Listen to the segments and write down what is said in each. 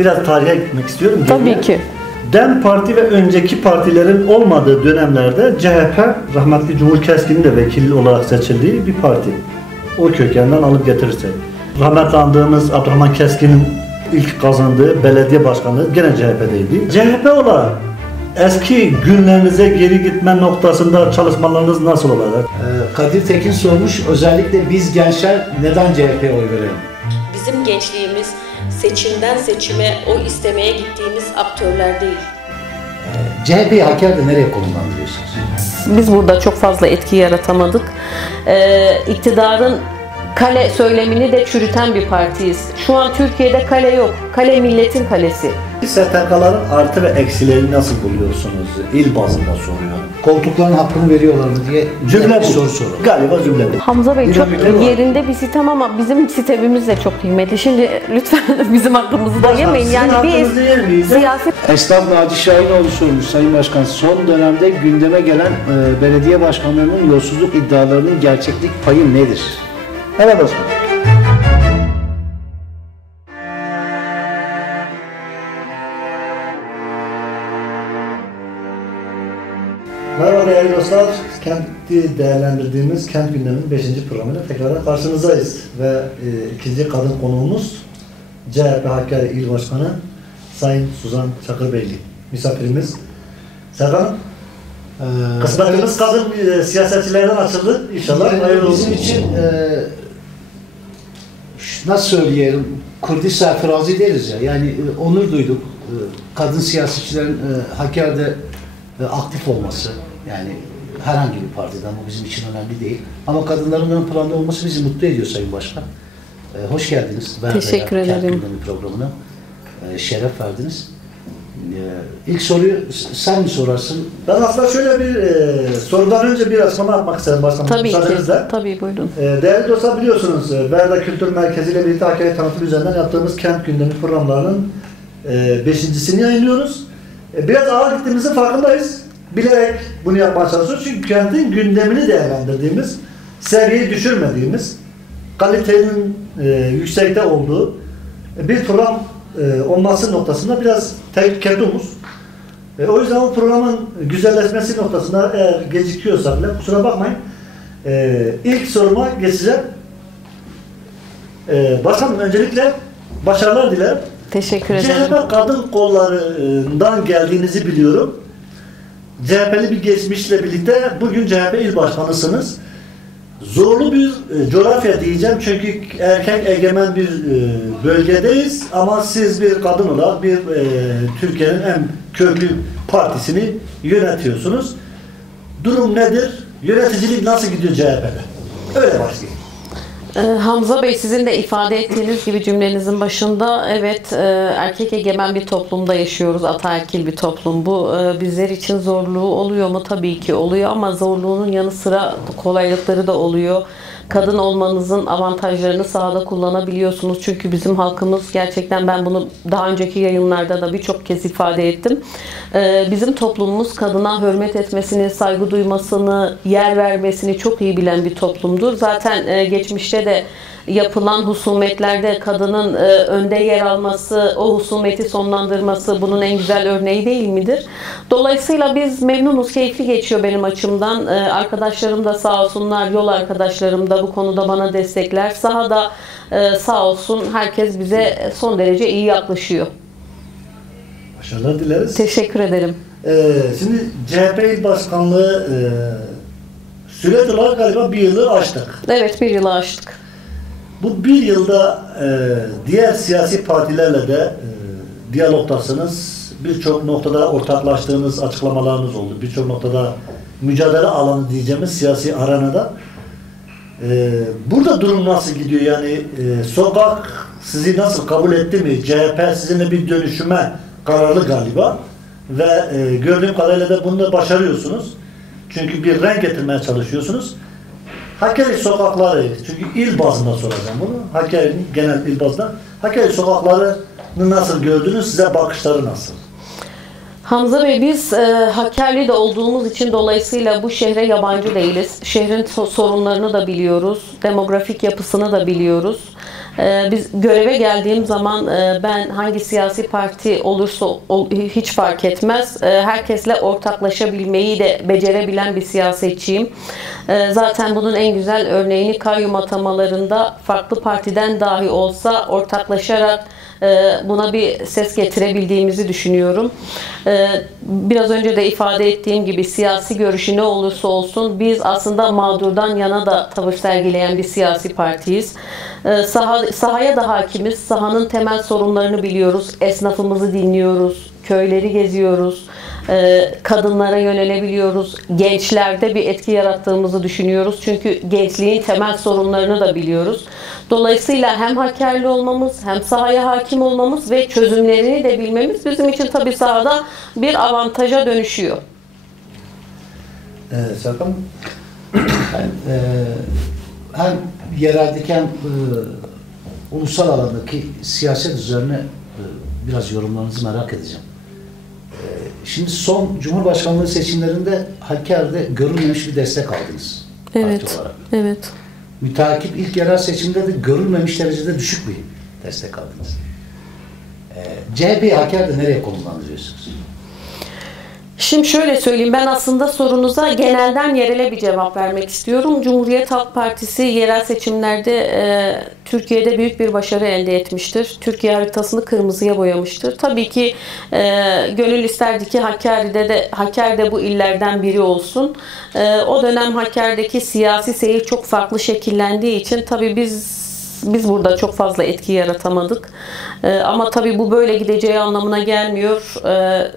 biraz tarihe gitmek istiyorum. Tabii ki. DEM Parti ve önceki partilerin olmadığı dönemlerde CHP, rahmetli Cumhur Keskin'in de vekil olarak seçildiği bir parti. O kökenden alıp getirirsek. Rahmetli andığımız Abdurrahman Keskin'in ilk kazandığı belediye başkanlığı gene CHP'deydi. CHP olarak eski günlerinize geri gitme noktasında çalışmalarınız nasıl olacak? Kadir Tekin sormuş, özellikle biz gençler neden CHP'ye oy verelim? Bizim gençliğimiz seçimden seçime oy istemeye gittiğimiz aktörler değil. CHP'yi Hakkari'de nereye konumlandırıyorsunuz? Biz burada çok fazla etki yaratamadık. İktidarın kale söylemini de çürüten bir partiyiz. Şu an Türkiye'de kale yok. Kale milletin kalesi. STK'ların artı ve eksilerini nasıl buluyorsunuz? İl bazında soruyorum. Koltukların hakkını veriyorlar mı diye Cümle bir bu. soru sorun. Galiba cümle bu. Hamza Bey çok Dinamikleri var. yerinde bir sitem ama bizim sitemimiz de çok kıymetli. Şimdi lütfen bizim hakkımızı da yemeyin. Sizin Yani hakkınızı yemeyiz. siyaset Esnaf Naci Şahinoğlu sormuş Sayın Başkan. Son dönemde gündeme gelen belediye başkanlarının yolsuzluk iddialarının gerçeklik payı nedir? Evet başkanım. Merhaba değerli dostlar. Kenti değerlendirdiğimiz Kent Gündemi'nin 5. programıyla tekrar karşınızdayız. Ve ikinci kadın konuğumuz CHP Hakkari İl Başkanı Sayın Suzan Çakırbeyli. Misafirimiz. Serkan, kısmetimiz kadın siyasetçilerden açıldı. İnşallah hayırlı olsun. Bizim için nasıl söyleyelim, Kurdi serfirazi deriz ya. Yani onur duyduk. Kadın siyasetçilerin Hakkari'de aktif olması. Yani herhangi bir partiden bu bizim için önemli değil. Ama kadınların ön planda olması bizi mutlu ediyor Sayın Başkan. Hoş geldiniz. Teşekkür ederim. Kent Gündemi programına şeref verdiniz. İlk soruyu sen mi sorarsın? Ben aslında şöyle bir sorudan önce bir açıklama yapmak isterim başkanım. tabii ki. Müsaadenizle. Tabii buyurun. Değerli dostlar, biliyorsunuz Verda Kültür Merkezi ile birlikte Hakkari tanıtım üzerinden yaptığımız Kent Gündemi programlarının 5.'sini yayınlıyoruz. Biraz ağır gittiğimizin farkındayız. Bilerek bunu yapmaya çalışıyoruz. Çünkü kentin gündemini değerlendirdiğimiz, seviyeyi düşürmediğimiz, kalitenin yüksekte olduğu bir program olması noktasında biraz tehditkerdiğimiz. O yüzden o programın güzelleşmesi noktasında eğer gecikiyorsa bile kusura bakmayın. İlk soruma geçeceğim. Başkanım, öncelikle başarılar dilerim. Teşekkür ederim. CHP kadın kollarından geldiğinizi biliyorum. CHP'li bir geçmişle birlikte bugün CHP il başkanısınız. Zorlu bir coğrafya diyeceğim çünkü erkek egemen bir bölgedeyiz ama siz bir kadın olarak bir Türkiye'nin en köklü partisini yönetiyorsunuz. Durum nedir? Yöneticilik nasıl gidiyor CHP'de? Öyle başlayayım. Hamza Bey, sizin de ifade ettiğiniz gibi cümlenizin başında evet, erkek egemen bir toplumda yaşıyoruz. Ataerkil bir toplum. Bu bizler için zorluğu oluyor mu? Tabii ki oluyor ama zorluğunun yanı sıra kolaylıkları da oluyor. Kadın olmanızın avantajlarını sahada kullanabiliyorsunuz. Çünkü bizim halkımız gerçekten, ben bunu daha önceki yayınlarda da birçok kez ifade ettim. Bizim toplumumuz kadına hürmet etmesini, saygı duymasını, yer vermesini çok iyi bilen bir toplumdur. Zaten geçmişte de yapılan husumetlerde kadının önde yer alması, o husumeti sonlandırması bunun en güzel örneği değil midir? Dolayısıyla biz memnunuz, keyifli geçiyor benim açımdan. Arkadaşlarım da sağ olsunlar, yol arkadaşlarım da bu konuda bana destekler. Sahada sağ olsun herkes bize son derece iyi yaklaşıyor. Başarılar dileriz. Teşekkür ederim. Şimdi CHP il başkanlığı süreç olarak galiba bir yılı aştık. Evet, bir yılı aştık. Bu bir yılda diğer siyasi partilerle de diyalogdasınız. Birçok noktada ortaklaştığınız açıklamalarınız oldu. Birçok noktada mücadele alanı diyeceğimiz siyasi arenada. Burada durum nasıl gidiyor? Yani sokak sizi nasıl kabul etti mi? CHP sizinle bir dönüşüme kararlı galiba. Ve gördüğüm kadarıyla da bunu da başarıyorsunuz. Çünkü bir renk getirmeye çalışıyorsunuz. Hakkari sokakları, çünkü il bazında soracağım bunu. Hakkari'nin genel il bazında. Hakkari sokaklarını nasıl gördünüz? Size bakışları nasıl? Hamza Bey, biz Hakkari'de olduğumuz için dolayısıyla bu şehre yabancı değiliz. Şehrin sorunlarını da biliyoruz. Demografik yapısını da biliyoruz. Biz göreve geldiğim zaman ben hangi siyasi parti olursa hiç fark etmez. Herkesle ortaklaşabilmeyi de becerebilen bir siyasetçiyim. Zaten bunun en güzel örneğini kayyum atamalarında farklı partiden dahi olsa ortaklaşarak buna bir ses getirebildiğimizi düşünüyorum. Biraz önce de ifade ettiğim gibi siyasi görüşü ne olursa olsun biz aslında mağdurdan yana da tavır sergileyen bir siyasi partiyiz. Sahaya da hakimiz. Sahanın temel sorunlarını biliyoruz. Esnafımızı dinliyoruz. Köyleri geziyoruz. Kadınlara yönelebiliyoruz. Gençlerde bir etki yarattığımızı düşünüyoruz. Çünkü gençliğin temel sorunlarını da biliyoruz. Dolayısıyla hem Hakkari'li olmamız, hem sahaya hakim olmamız ve çözümlerini de bilmemiz bizim için tabii sahada bir avantaja dönüşüyor. Serkan? Hem yereldeki hem ulusal alandaki siyaset üzerine biraz yorumlarınızı merak edeceğim. Şimdi son Cumhurbaşkanlığı seçimlerinde Hakkari'de görülmemiş bir destek aldınız. Evet, parti olarak. evet. Müteakip ilk yerel seçimde de görülmemiş derecede düşük bir destek aldınız. CHP'yi Hakkari'de nereye konumlandırıyorsunuz? Şimdi şöyle söyleyeyim, ben aslında sorunuza genelden yerele bir cevap vermek istiyorum. Cumhuriyet Halk Partisi yerel seçimlerde Türkiye'de büyük bir başarı elde etmiştir. Türkiye haritasını kırmızıya boyamıştır. Tabii ki gönül isterdi ki Hakkari'de bu illerden biri olsun. O dönem Hakkari'deki siyasi seyir çok farklı şekillendiği için tabii biz burada çok fazla etki yaratamadık. Ama tabii bu böyle gideceği anlamına gelmiyor.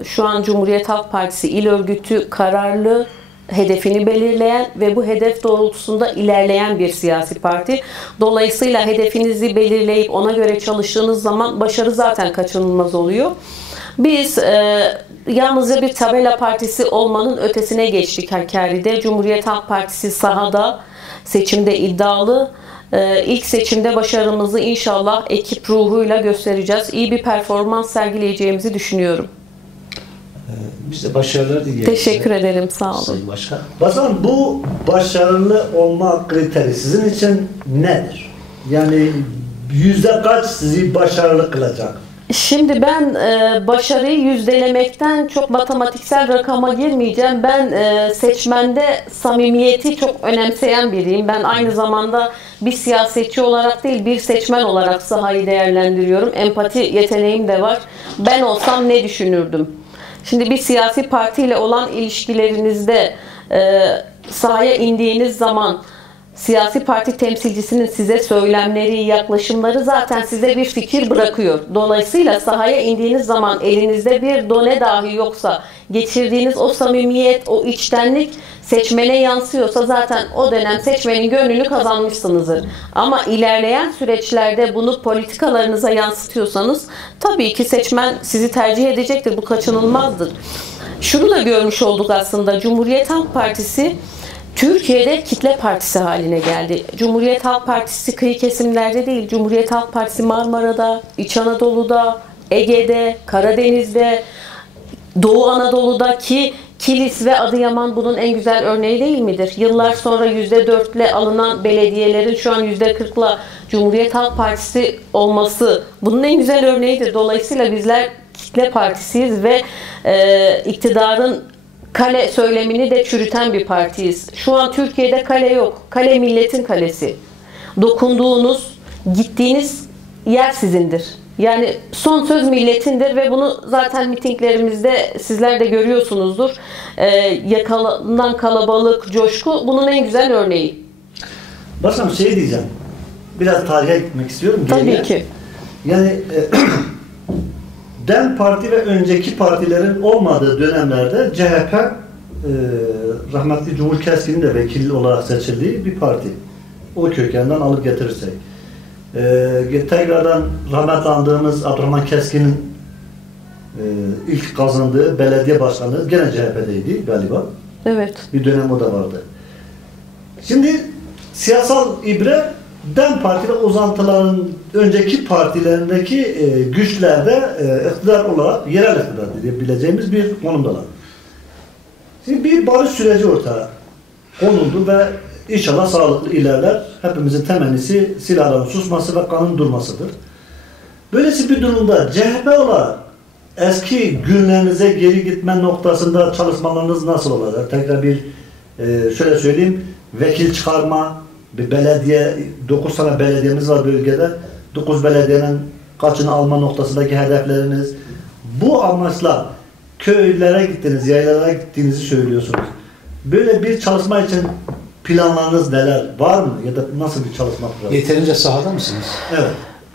Şu an Cumhuriyet Halk Partisi il örgütü kararlı, hedefini belirleyen ve bu hedef doğrultusunda ilerleyen bir siyasi parti. Dolayısıyla hedefinizi belirleyip ona göre çalıştığınız zaman başarı zaten kaçınılmaz oluyor. Biz yalnızca bir tabela partisi olmanın ötesine geçtik Hakkari'de. Cumhuriyet Halk Partisi sahada, seçimde iddialı. İlk seçimde başarımızı inşallah ekip ruhuyla göstereceğiz. İyi bir performans sergileyeceğimizi düşünüyorum. Biz de başarılar dileriz. Teşekkür ederim. Sağ olun. Sayın Başkan. Başkanım, bu başarılı olma kriteri sizin için nedir? Yani yüzde kaç sizi başarılı kılacak? Şimdi ben başarıyı yüzdelemekten çok matematiksel rakama girmeyeceğim. Ben seçmende samimiyeti çok önemseyen biriyim. Ben aynı zamanda bir siyasetçi olarak değil, bir seçmen olarak sahayı değerlendiriyorum. Empati yeteneğim de var. Ben olsam ne düşünürdüm? Şimdi bir siyasi partiyle olan ilişkilerinizde sahaya indiğiniz zaman siyasi parti temsilcisinin size söylemleri, yaklaşımları zaten size bir fikir bırakıyor. Dolayısıyla sahaya indiğiniz zaman elinizde bir done dahi yoksa, geçirdiğiniz o samimiyet, o içtenlik seçmene yansıyorsa zaten o dönem seçmenin gönlünü kazanmışsınızdır. Ama ilerleyen süreçlerde bunu politikalarınıza yansıtıyorsanız tabii ki seçmen sizi tercih edecektir. Bu kaçınılmazdır. Şunu da görmüş olduk aslında. Cumhuriyet Halk Partisi Türkiye'de kitle partisi haline geldi. Cumhuriyet Halk Partisi kıyı kesimlerde değil, Cumhuriyet Halk Partisi Marmara'da, İç Anadolu'da, Ege'de, Karadeniz'de, Doğu Anadolu'da ki Kilis ve Adıyaman bunun en güzel örneği değil midir? Yıllar sonra %4'le alınan belediyelerin şu an %40'la Cumhuriyet Halk Partisi olması bunun en güzel örneğidir. Dolayısıyla bizler kitle partisiyiz ve iktidarın kale söylemini de çürüten bir partiyiz. Şu an Türkiye'de kale yok. Kale milletin kalesi. Dokunduğunuz, gittiğiniz yer sizindir. Yani son söz milletindir ve bunu zaten mitinglerimizde sizler de görüyorsunuzdur. Yakalanan kalabalık, coşku bunun en güzel örneği. Başkanım şey diyeceğim. Biraz tarihe gitmek istiyorum. Tabii ki. Yani DEM Parti ve önceki partilerin olmadığı dönemlerde CHP rahmetli Cumhur Keskin'in de vekil olarak seçildiği bir parti. O kökenden alıp getirirsek. Tekrardan rahmetli andığımız Abdurrahman Keskin'in ilk kazandığı belediye başkanlığı gene CHP'deydi galiba. Evet. Bir dönem o da vardı. Şimdi siyasal ibre DEM Parti ve uzantıların önceki partilerindeki güçlerde iktidar olarak yerel iktidar diyebileceğimiz bir konumdalar. Şimdi bir barış süreci ortaya konuldu ve İnşallah sağlıklı ilerler. Hepimizin temennisi silahların susması ve kanın durmasıdır. Böylesi bir durumda CHP olarak eski günlerinize geri gitme noktasında çalışmalarınız nasıl olacak? Tekrar bir şöyle söyleyeyim, vekil çıkarma, bir belediye, 9 tane belediyemiz var bölgede. 9 belediyenin kaçını alma noktasındaki hedefleriniz. Bu amaçla köylere gittiniz, yaylalara gittiğinizi söylüyorsunuz. Böyle bir çalışma için planlarınız neler? Var mı? Ya da nasıl bir çalışma programı? Yeterince sahada mısınız? Evet.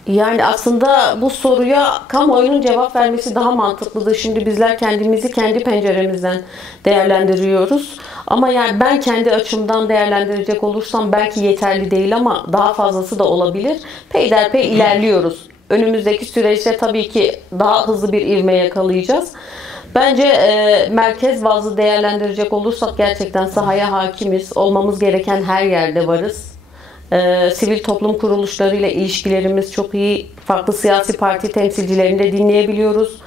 Yani aslında bu soruya kamuoyunun cevap vermesi daha mantıklıdır. Şimdi bizler kendimizi kendi penceremizden değerlendiriyoruz. Ama yani ben kendi açımdan değerlendirecek olursam belki yeterli değil ama daha fazlası da olabilir. Peyderpey ilerliyoruz. Önümüzdeki süreçte tabii ki daha hızlı bir ivme yakalayacağız. Bence merkez bazlı değerlendirecek olursak gerçekten sahaya hakimiz. Olmamız gereken her yerde varız. Sivil toplum kuruluşlarıyla ilişkilerimiz çok iyi. Farklı siyasi parti temsilcilerini de dinleyebiliyoruz.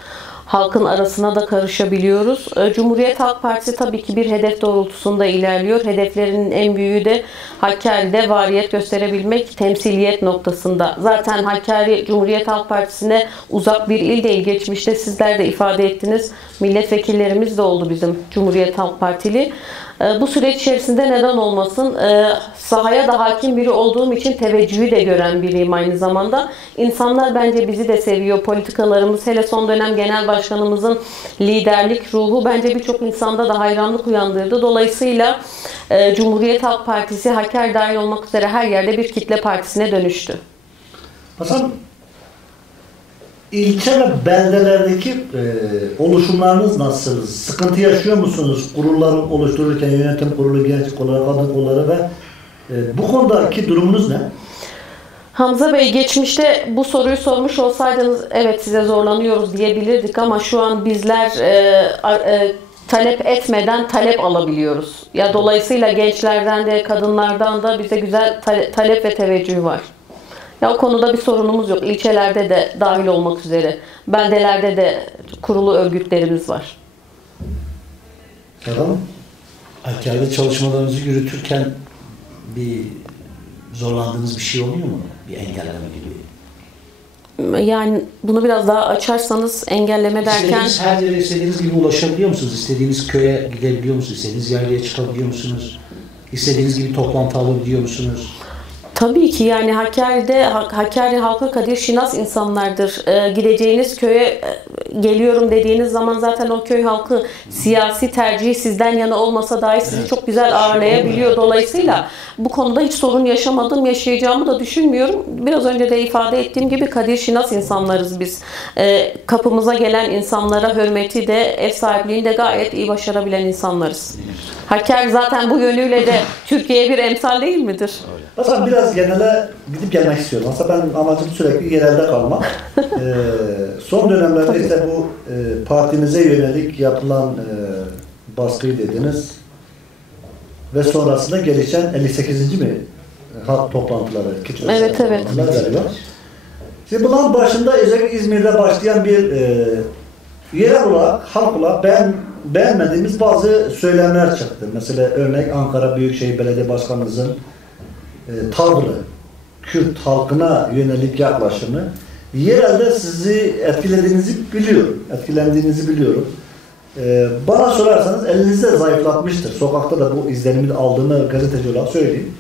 Halkın arasına da karışabiliyoruz. Cumhuriyet Halk Partisi tabii ki bir hedef doğrultusunda ilerliyor. Hedeflerinin en büyüğü de Hakkari'de variyet gösterebilmek, temsiliyet noktasında. Zaten Hakkari Cumhuriyet Halk Partisi'ne uzak bir il değil. Geçmişte sizler de ifade ettiniz. Milletvekillerimiz de oldu bizim Cumhuriyet Halk Partili. Bu süreç içerisinde neden olmasın, sahaya da hakim biri olduğum için teveccühü de gören biriyim aynı zamanda. İnsanlar bence bizi de seviyor. Politikalarımız, hele son dönem genel başkanımızın liderlik ruhu bence birçok insanda da hayranlık uyandırdı. Dolayısıyla Cumhuriyet Halk Partisi Hakkari dahil olmak üzere her yerde bir kitle partisine dönüştü. Hasan, İlçe ve beldelerdeki oluşumlarınız nasıl? Sıkıntı yaşıyor musunuz? Kurulları oluştururken yönetim kurulu, gençlik kolları, kadın kolları ve bu konudaki durumunuz ne? Hamza Bey, geçmişte bu soruyu sormuş olsaydınız evet size zorlanıyoruz diyebilirdik ama şu an bizler talep etmeden talep alabiliyoruz. Ya dolayısıyla gençlerden de kadınlardan da bize güzel talep ve teveccüh var. Ya o konuda bir sorunumuz yok. İlçelerde de dahil olmak üzere. Beldelerde de kurulu örgütlerimiz var. Tamam. Hakkari'de çalışmalarınızı yürütürken bir zorlandığınız bir şey oluyor mu? Bir engelleme gibi. Yani bunu biraz daha açarsanız engelleme derken... İstediğiniz her yere istediğiniz gibi ulaşabiliyor musunuz? İstediğiniz köye gidebiliyor musunuz? İstediğiniz yaylaya çıkabiliyor musunuz? İstediğiniz gibi toplantı alabiliyor musunuz? Tabii ki yani Hakkari halkı kadir şinas insanlardır. Gideceğiniz köye geliyorum dediğiniz zaman zaten o köy halkı siyasi tercihi sizden yana olmasa dahi sizi çok güzel ağırlayabiliyor. Dolayısıyla bu konuda hiç sorun yaşamadım, yaşayacağımı da düşünmüyorum. Biraz önce de ifade ettiğim gibi kadir şinas insanlarız biz. Kapımıza gelen insanlara hürmeti de ev sahipliğini de gayet iyi başarabilen insanlarız. Hakkari zaten bu yönüyle de Türkiye'ye bir emsal değil midir? Hasan, biraz genele gidip gelmek istiyorum. Aslında ben amacım sürekli yerelde kalmak. Son dönemlerde işte bu partimize yönelik yapılan baskıyı dediniz ve sonrasında gelişen 58. mi halk toplantıları? Evet. Galiba. Şimdi bunların başında özellikle İzmir'de başlayan bir yerel olarak, halk olarak beğenmediğimiz bazı söylemler çıktı. Mesela örnek Ankara Büyükşehir Belediye Başkanımızın tavrı, Kürt halkına yönelik yaklaşımı yerelde sizi etkilendiğinizi biliyorum. Bana sorarsanız elinizde zayıflatmıştır. Sokakta da bu izlenimi aldığımı gazeteci olarak söyleyeyim.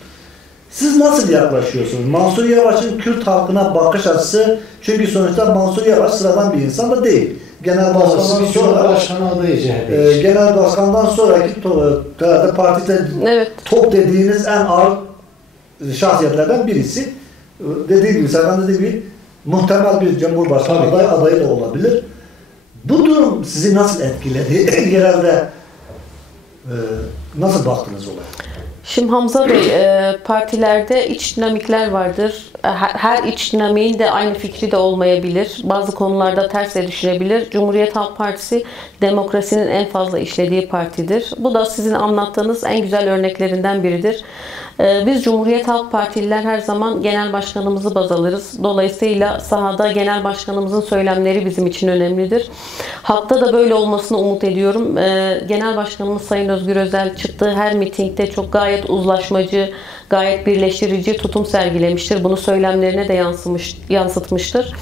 Siz nasıl yaklaşıyorsunuz? Mansur Yavaş'ın Kürt halkına bakış açısı, çünkü sonuçta Mansur Yavaş sıradan bir insan da değil. Genel başkandan sonraki partide top dediğiniz en ağır şahsiyetlerden birisi. Dediği gibi, Serkan dediği gibi muhtemel bir Cumhurbaşkanı adayı da olabilir. Bu durum sizi nasıl etkiledi? Genelde nasıl baktınız olaya? Şimdi Hamza Bey, partilerde iç dinamikler vardır. Her iç dinamiğin de aynı fikri de olmayabilir. Bazı konularda ters de düşünebilir. Cumhuriyet Halk Partisi demokrasinin en fazla işlediği partidir. Bu da sizin anlattığınız en güzel örneklerinden biridir. Biz Cumhuriyet Halk Partililer her zaman genel başkanımızı baz alırız. Dolayısıyla sahada genel başkanımızın söylemleri bizim için önemlidir. Halkta da böyle olmasını umut ediyorum. Genel başkanımız Sayın Özgür Özel çıktığı her mitingde çok gayet uzlaşmacı, gayet birleştirici tutum sergilemiştir. Bunu söylemlerine de yansıtmıştır.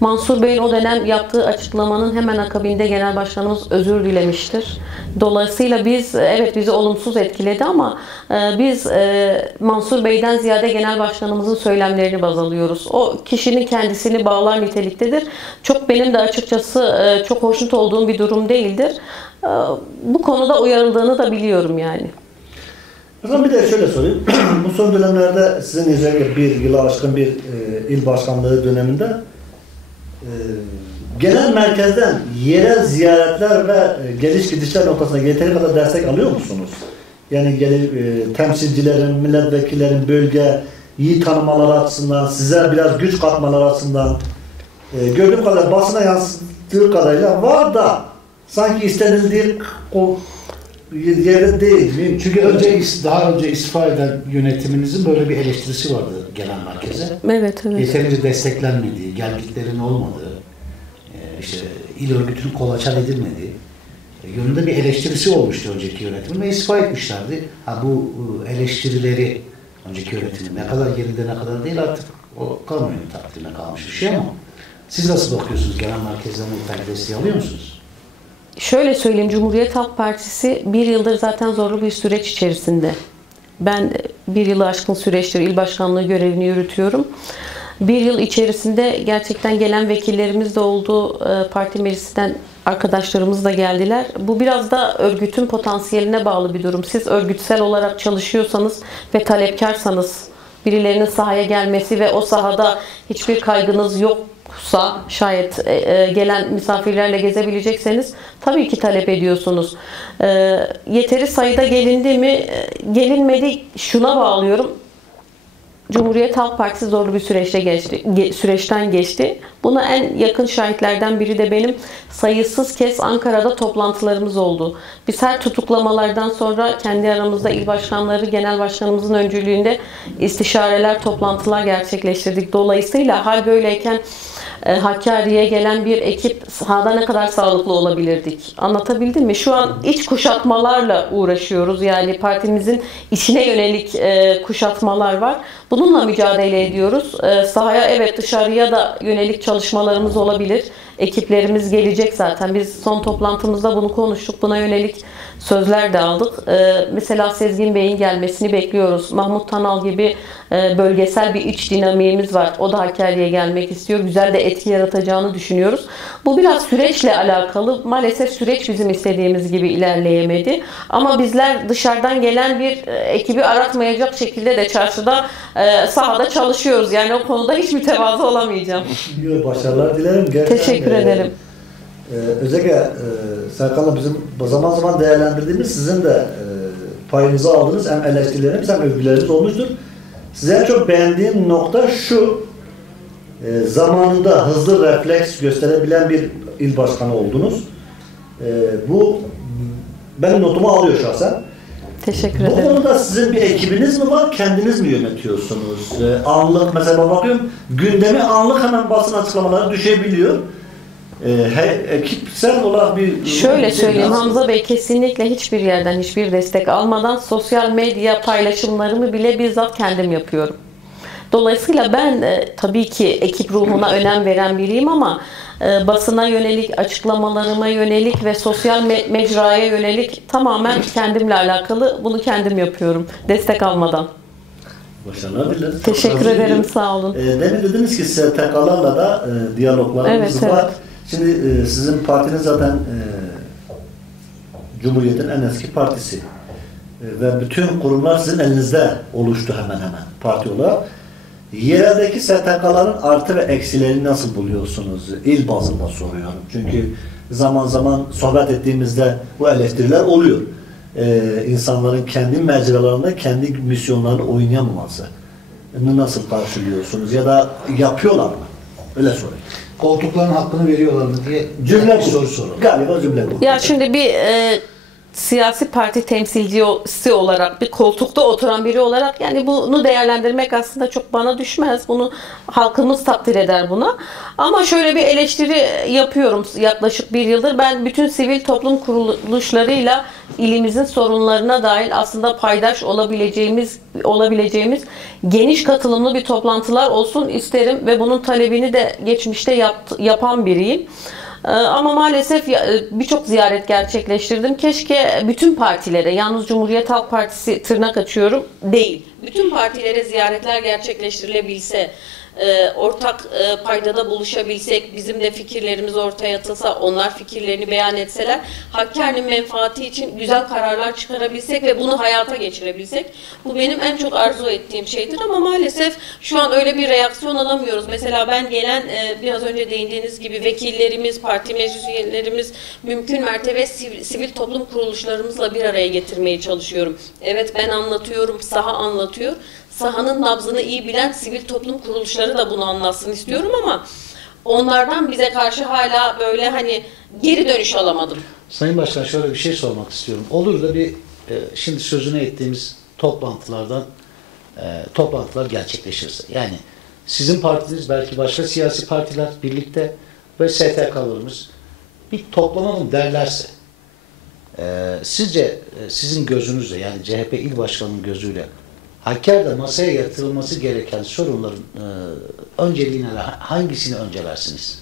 Mansur Bey'in o dönem yaptığı açıklamanın hemen akabinde genel başkanımız özür dilemiştir. Dolayısıyla evet bizi olumsuz etkiledi ama biz Mansur Bey'den ziyade genel başkanımızın söylemlerini baz alıyoruz. O kişinin kendisini bağlar niteliktedir. Benim de açıkçası çok hoşnut olduğum bir durum değildir. Bu konuda uyarıldığını da biliyorum yani. O zaman bir de şöyle sorayım. Bu son dönemlerde sizin özellikle bir yıla aşkın bir il başkanlığı döneminde genel merkezden yerel ziyaretler ve geliş gidişler noktasında yeteri kadar destek alıyor musunuz? Yani temsilcilerin, milletvekillerin bölgeyi tanımaları açısından, size biraz güç katmaları açısından gördüğüm kadarıyla basına yansıttığı kadarıyla var da sanki istenildiği o yerde değil. Çünkü daha önce istifa eden yönetiminizin böyle bir eleştirisi vardı genel merkeze. Evet. Yeterince desteklenmediği, gelgitlerin olmadığı, işte il örgütünün kolaçan edilmediği yönünde bir eleştirisi olmuştu önceki yönetimin ve istifa etmişlerdi. Bu eleştirileri önceki yönetimin ne kadar yerinde ne kadar değil artık o kamuoyunun takdirine kalmış bir şey ama siz nasıl bakıyorsunuz? Genel merkezden bu desteği alıyor musunuz? Şöyle söyleyeyim, Cumhuriyet Halk Partisi bir yıldır zaten zorlu bir süreç içerisinde. Ben bir yılı aşkın süreçtir il başkanlığı görevini yürütüyorum. Bir yıl içerisinde gerçekten gelen vekillerimiz de oldu, parti meclisinden arkadaşlarımız da geldiler. Bu biraz da örgütün potansiyeline bağlı bir durum. Siz örgütsel olarak çalışıyorsanız ve talepkarsanız, birilerinin sahaya gelmesi ve o sahada hiçbir kaygınız yoksa, şayet gelen misafirlerle gezebilecekseniz tabii ki talep ediyorsunuz. Yeteri sayıda gelindi mi, gelinmedi, şuna bağlıyorum. Cumhuriyet Halk Partisi zorlu bir süreçten geçti. Buna en yakın şahitlerden biri de benim. Sayısız kez Ankara'da toplantılarımız oldu. Biz her tutuklamalardan sonra kendi aramızda il başkanları, genel başkanımızın öncülüğünde istişareler, toplantılar gerçekleştirdik. Dolayısıyla hal böyleyken Hakkari'ye gelen bir ekip sahada ne kadar sağlıklı olabilirdik? Anlatabildim mi? Şu an iç kuşatmalarla uğraşıyoruz. Yani partimizin içine yönelik kuşatmalar var. Bununla mücadele ediyoruz. Sahaya evet, dışarıya da yönelik çalışmalarımız olabilir. Ekiplerimiz gelecek zaten. Biz son toplantımızda bunu konuştuk. Buna yönelik sözler de aldık. Mesela Sezgin Bey'in gelmesini bekliyoruz. Mahmut Tanal gibi bölgesel bir iç dinamiğimiz var. O da Hakkari'ye gelmek istiyor. Güzel de etki yaratacağını düşünüyoruz. Bu biraz süreçle alakalı. Maalesef süreç bizim istediğimiz gibi ilerleyemedi. Ama bizler dışarıdan gelen bir ekibi aratmayacak şekilde de çarşıda, sahada çalışıyoruz. Yani o konuda hiç mütevazı olamayacağım. Başarılar dilerim. Gerçekten, teşekkür ederim. Özellikle Serkan'la bizim zaman zaman değerlendirdiğimiz, sizin de payınızı aldığınız hem eleştirilerimiz hem övgülerimiz olmuştur. Size en çok beğendiğim nokta şu: zamanında hızlı refleks gösterebilen bir il başkanı oldunuz. Bu benim notumu alıyor şahsen. Teşekkür ederim. Bu konuda sizin bir ekibiniz mi var, kendiniz mi yönetiyorsunuz? Anlık mesela bakıyorum, gündemi anlık hemen basın açıklamaları düşebiliyor. Ekipsel olarak bir... Şöyle söyleyeyim, Hamza Bey kesinlikle hiçbir yerden hiçbir destek almadan sosyal medya paylaşımlarımı bile bizzat kendim yapıyorum. Dolayısıyla ben tabii ki ekip ruhuna önem veren biriyim ama basına yönelik, açıklamalarıma yönelik ve sosyal mecraya yönelik tamamen kendimle alakalı, bunu kendim yapıyorum destek almadan. Başarılar dileriz. Teşekkür ederim, sağ olun. Demin dediniz ki STK'larla da diyaloglarımız var. Evet. Şimdi sizin partiniz zaten Cumhuriyet'in en eski partisi. Ve bütün kurumlar sizin elinizde oluştu hemen hemen parti olarak. Yereldeki STK'ların artı ve eksilerini nasıl buluyorsunuz? İl bazında soruyorum. Çünkü zaman zaman sohbet ettiğimizde bu eleştiriler oluyor. İnsanların kendi mecralarında kendi misyonlarını oynayamaması. Nasıl karşılıyorsunuz? Ya da yapıyorlar mı? Öyle sorayım. Koltukların hakkını veriyorlar mı diye Cümle bir soru soralım. Galiba cümle bu. Ya şimdi bir siyasi parti temsilcisi olarak, bir koltukta oturan biri olarak, yani bunu değerlendirmek aslında çok bana düşmez. Bunu halkımız takdir eder buna. Ama şöyle bir eleştiri yapıyorum yaklaşık bir yıldır. Ben bütün sivil toplum kuruluşlarıyla ilimizin sorunlarına dair aslında paydaş olabileceğimiz geniş katılımlı bir toplantılar olsun isterim ve bunun talebini de geçmişte yapan biriyim. Ama maalesef birçok ziyaret gerçekleştirdim. Keşke bütün partilere, yalnız Cumhuriyet Halk Partisi tırnak açıyorum değil, bütün partilere ziyaretler gerçekleştirilebilse, ortak paydada buluşabilsek, bizim de fikirlerimiz ortaya atılsa, onlar fikirlerini beyan etseler, Hakkari'nin menfaati için güzel kararlar çıkarabilsek ve bunu hayata geçirebilsek, bu benim en çok arzu ettiğim şeydir. Ama maalesef şu an öyle bir reaksiyon alamıyoruz. Mesela ben gelen, biraz önce değindiğiniz gibi vekillerimiz, parti meclis üyelerimiz, mümkün mertebe sivil toplum kuruluşlarımızla bir araya getirmeye çalışıyorum. Evet, ben anlatıyorum, saha anlatıyor. Sahanın nabzını iyi bilen sivil toplum kuruluşları da bunu anlatsın istiyorum ama onlardan bize karşı hala böyle hani geri dönüş alamadım. Sayın Başkan, şöyle bir şey sormak istiyorum. Olur da şimdi sözünü ettiğimiz toplantılar gerçekleşirse, yani sizin partiniz, belki başka siyasi partiler birlikte ve STK'larımız bir toplanalım derlerse, sizce sizin gözünüzle, yani CHP İl Başkanı'nın gözüyle Hakkari'de masaya yatırılması gereken sorunların önceliğine hangisini öncelersiniz?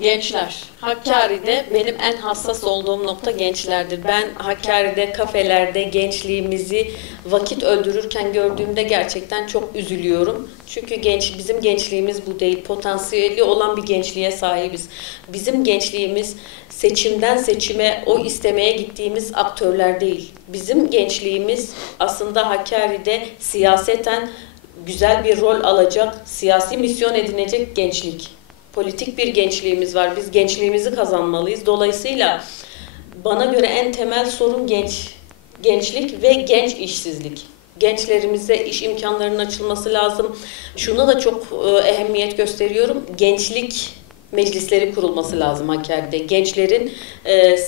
Gençler. Hakkari'de benim en hassas olduğum nokta gençlerdir. Ben Hakkari'de, kafelerde gençliğimizi vakit öldürürken gördüğümde gerçekten çok üzülüyorum. Çünkü bizim gençliğimiz bu değil. Potansiyeli olan bir gençliğe sahibiz. Bizim gençliğimiz seçimden seçime oy istemeye gittiğimiz aktörler değil. Bizim gençliğimiz aslında Hakkari'de siyaseten güzel bir rol alacak, siyasi misyon edinecek gençlik. Politik bir gençliğimiz var. Biz gençliğimizi kazanmalıyız. Dolayısıyla bana göre en temel sorun gençlik ve genç işsizlik. Gençlerimize iş imkanlarının açılması lazım. Şuna da çok ehemmiyet gösteriyorum. Gençlik meclisleri kurulması lazım Hakkari'de. Gençlerin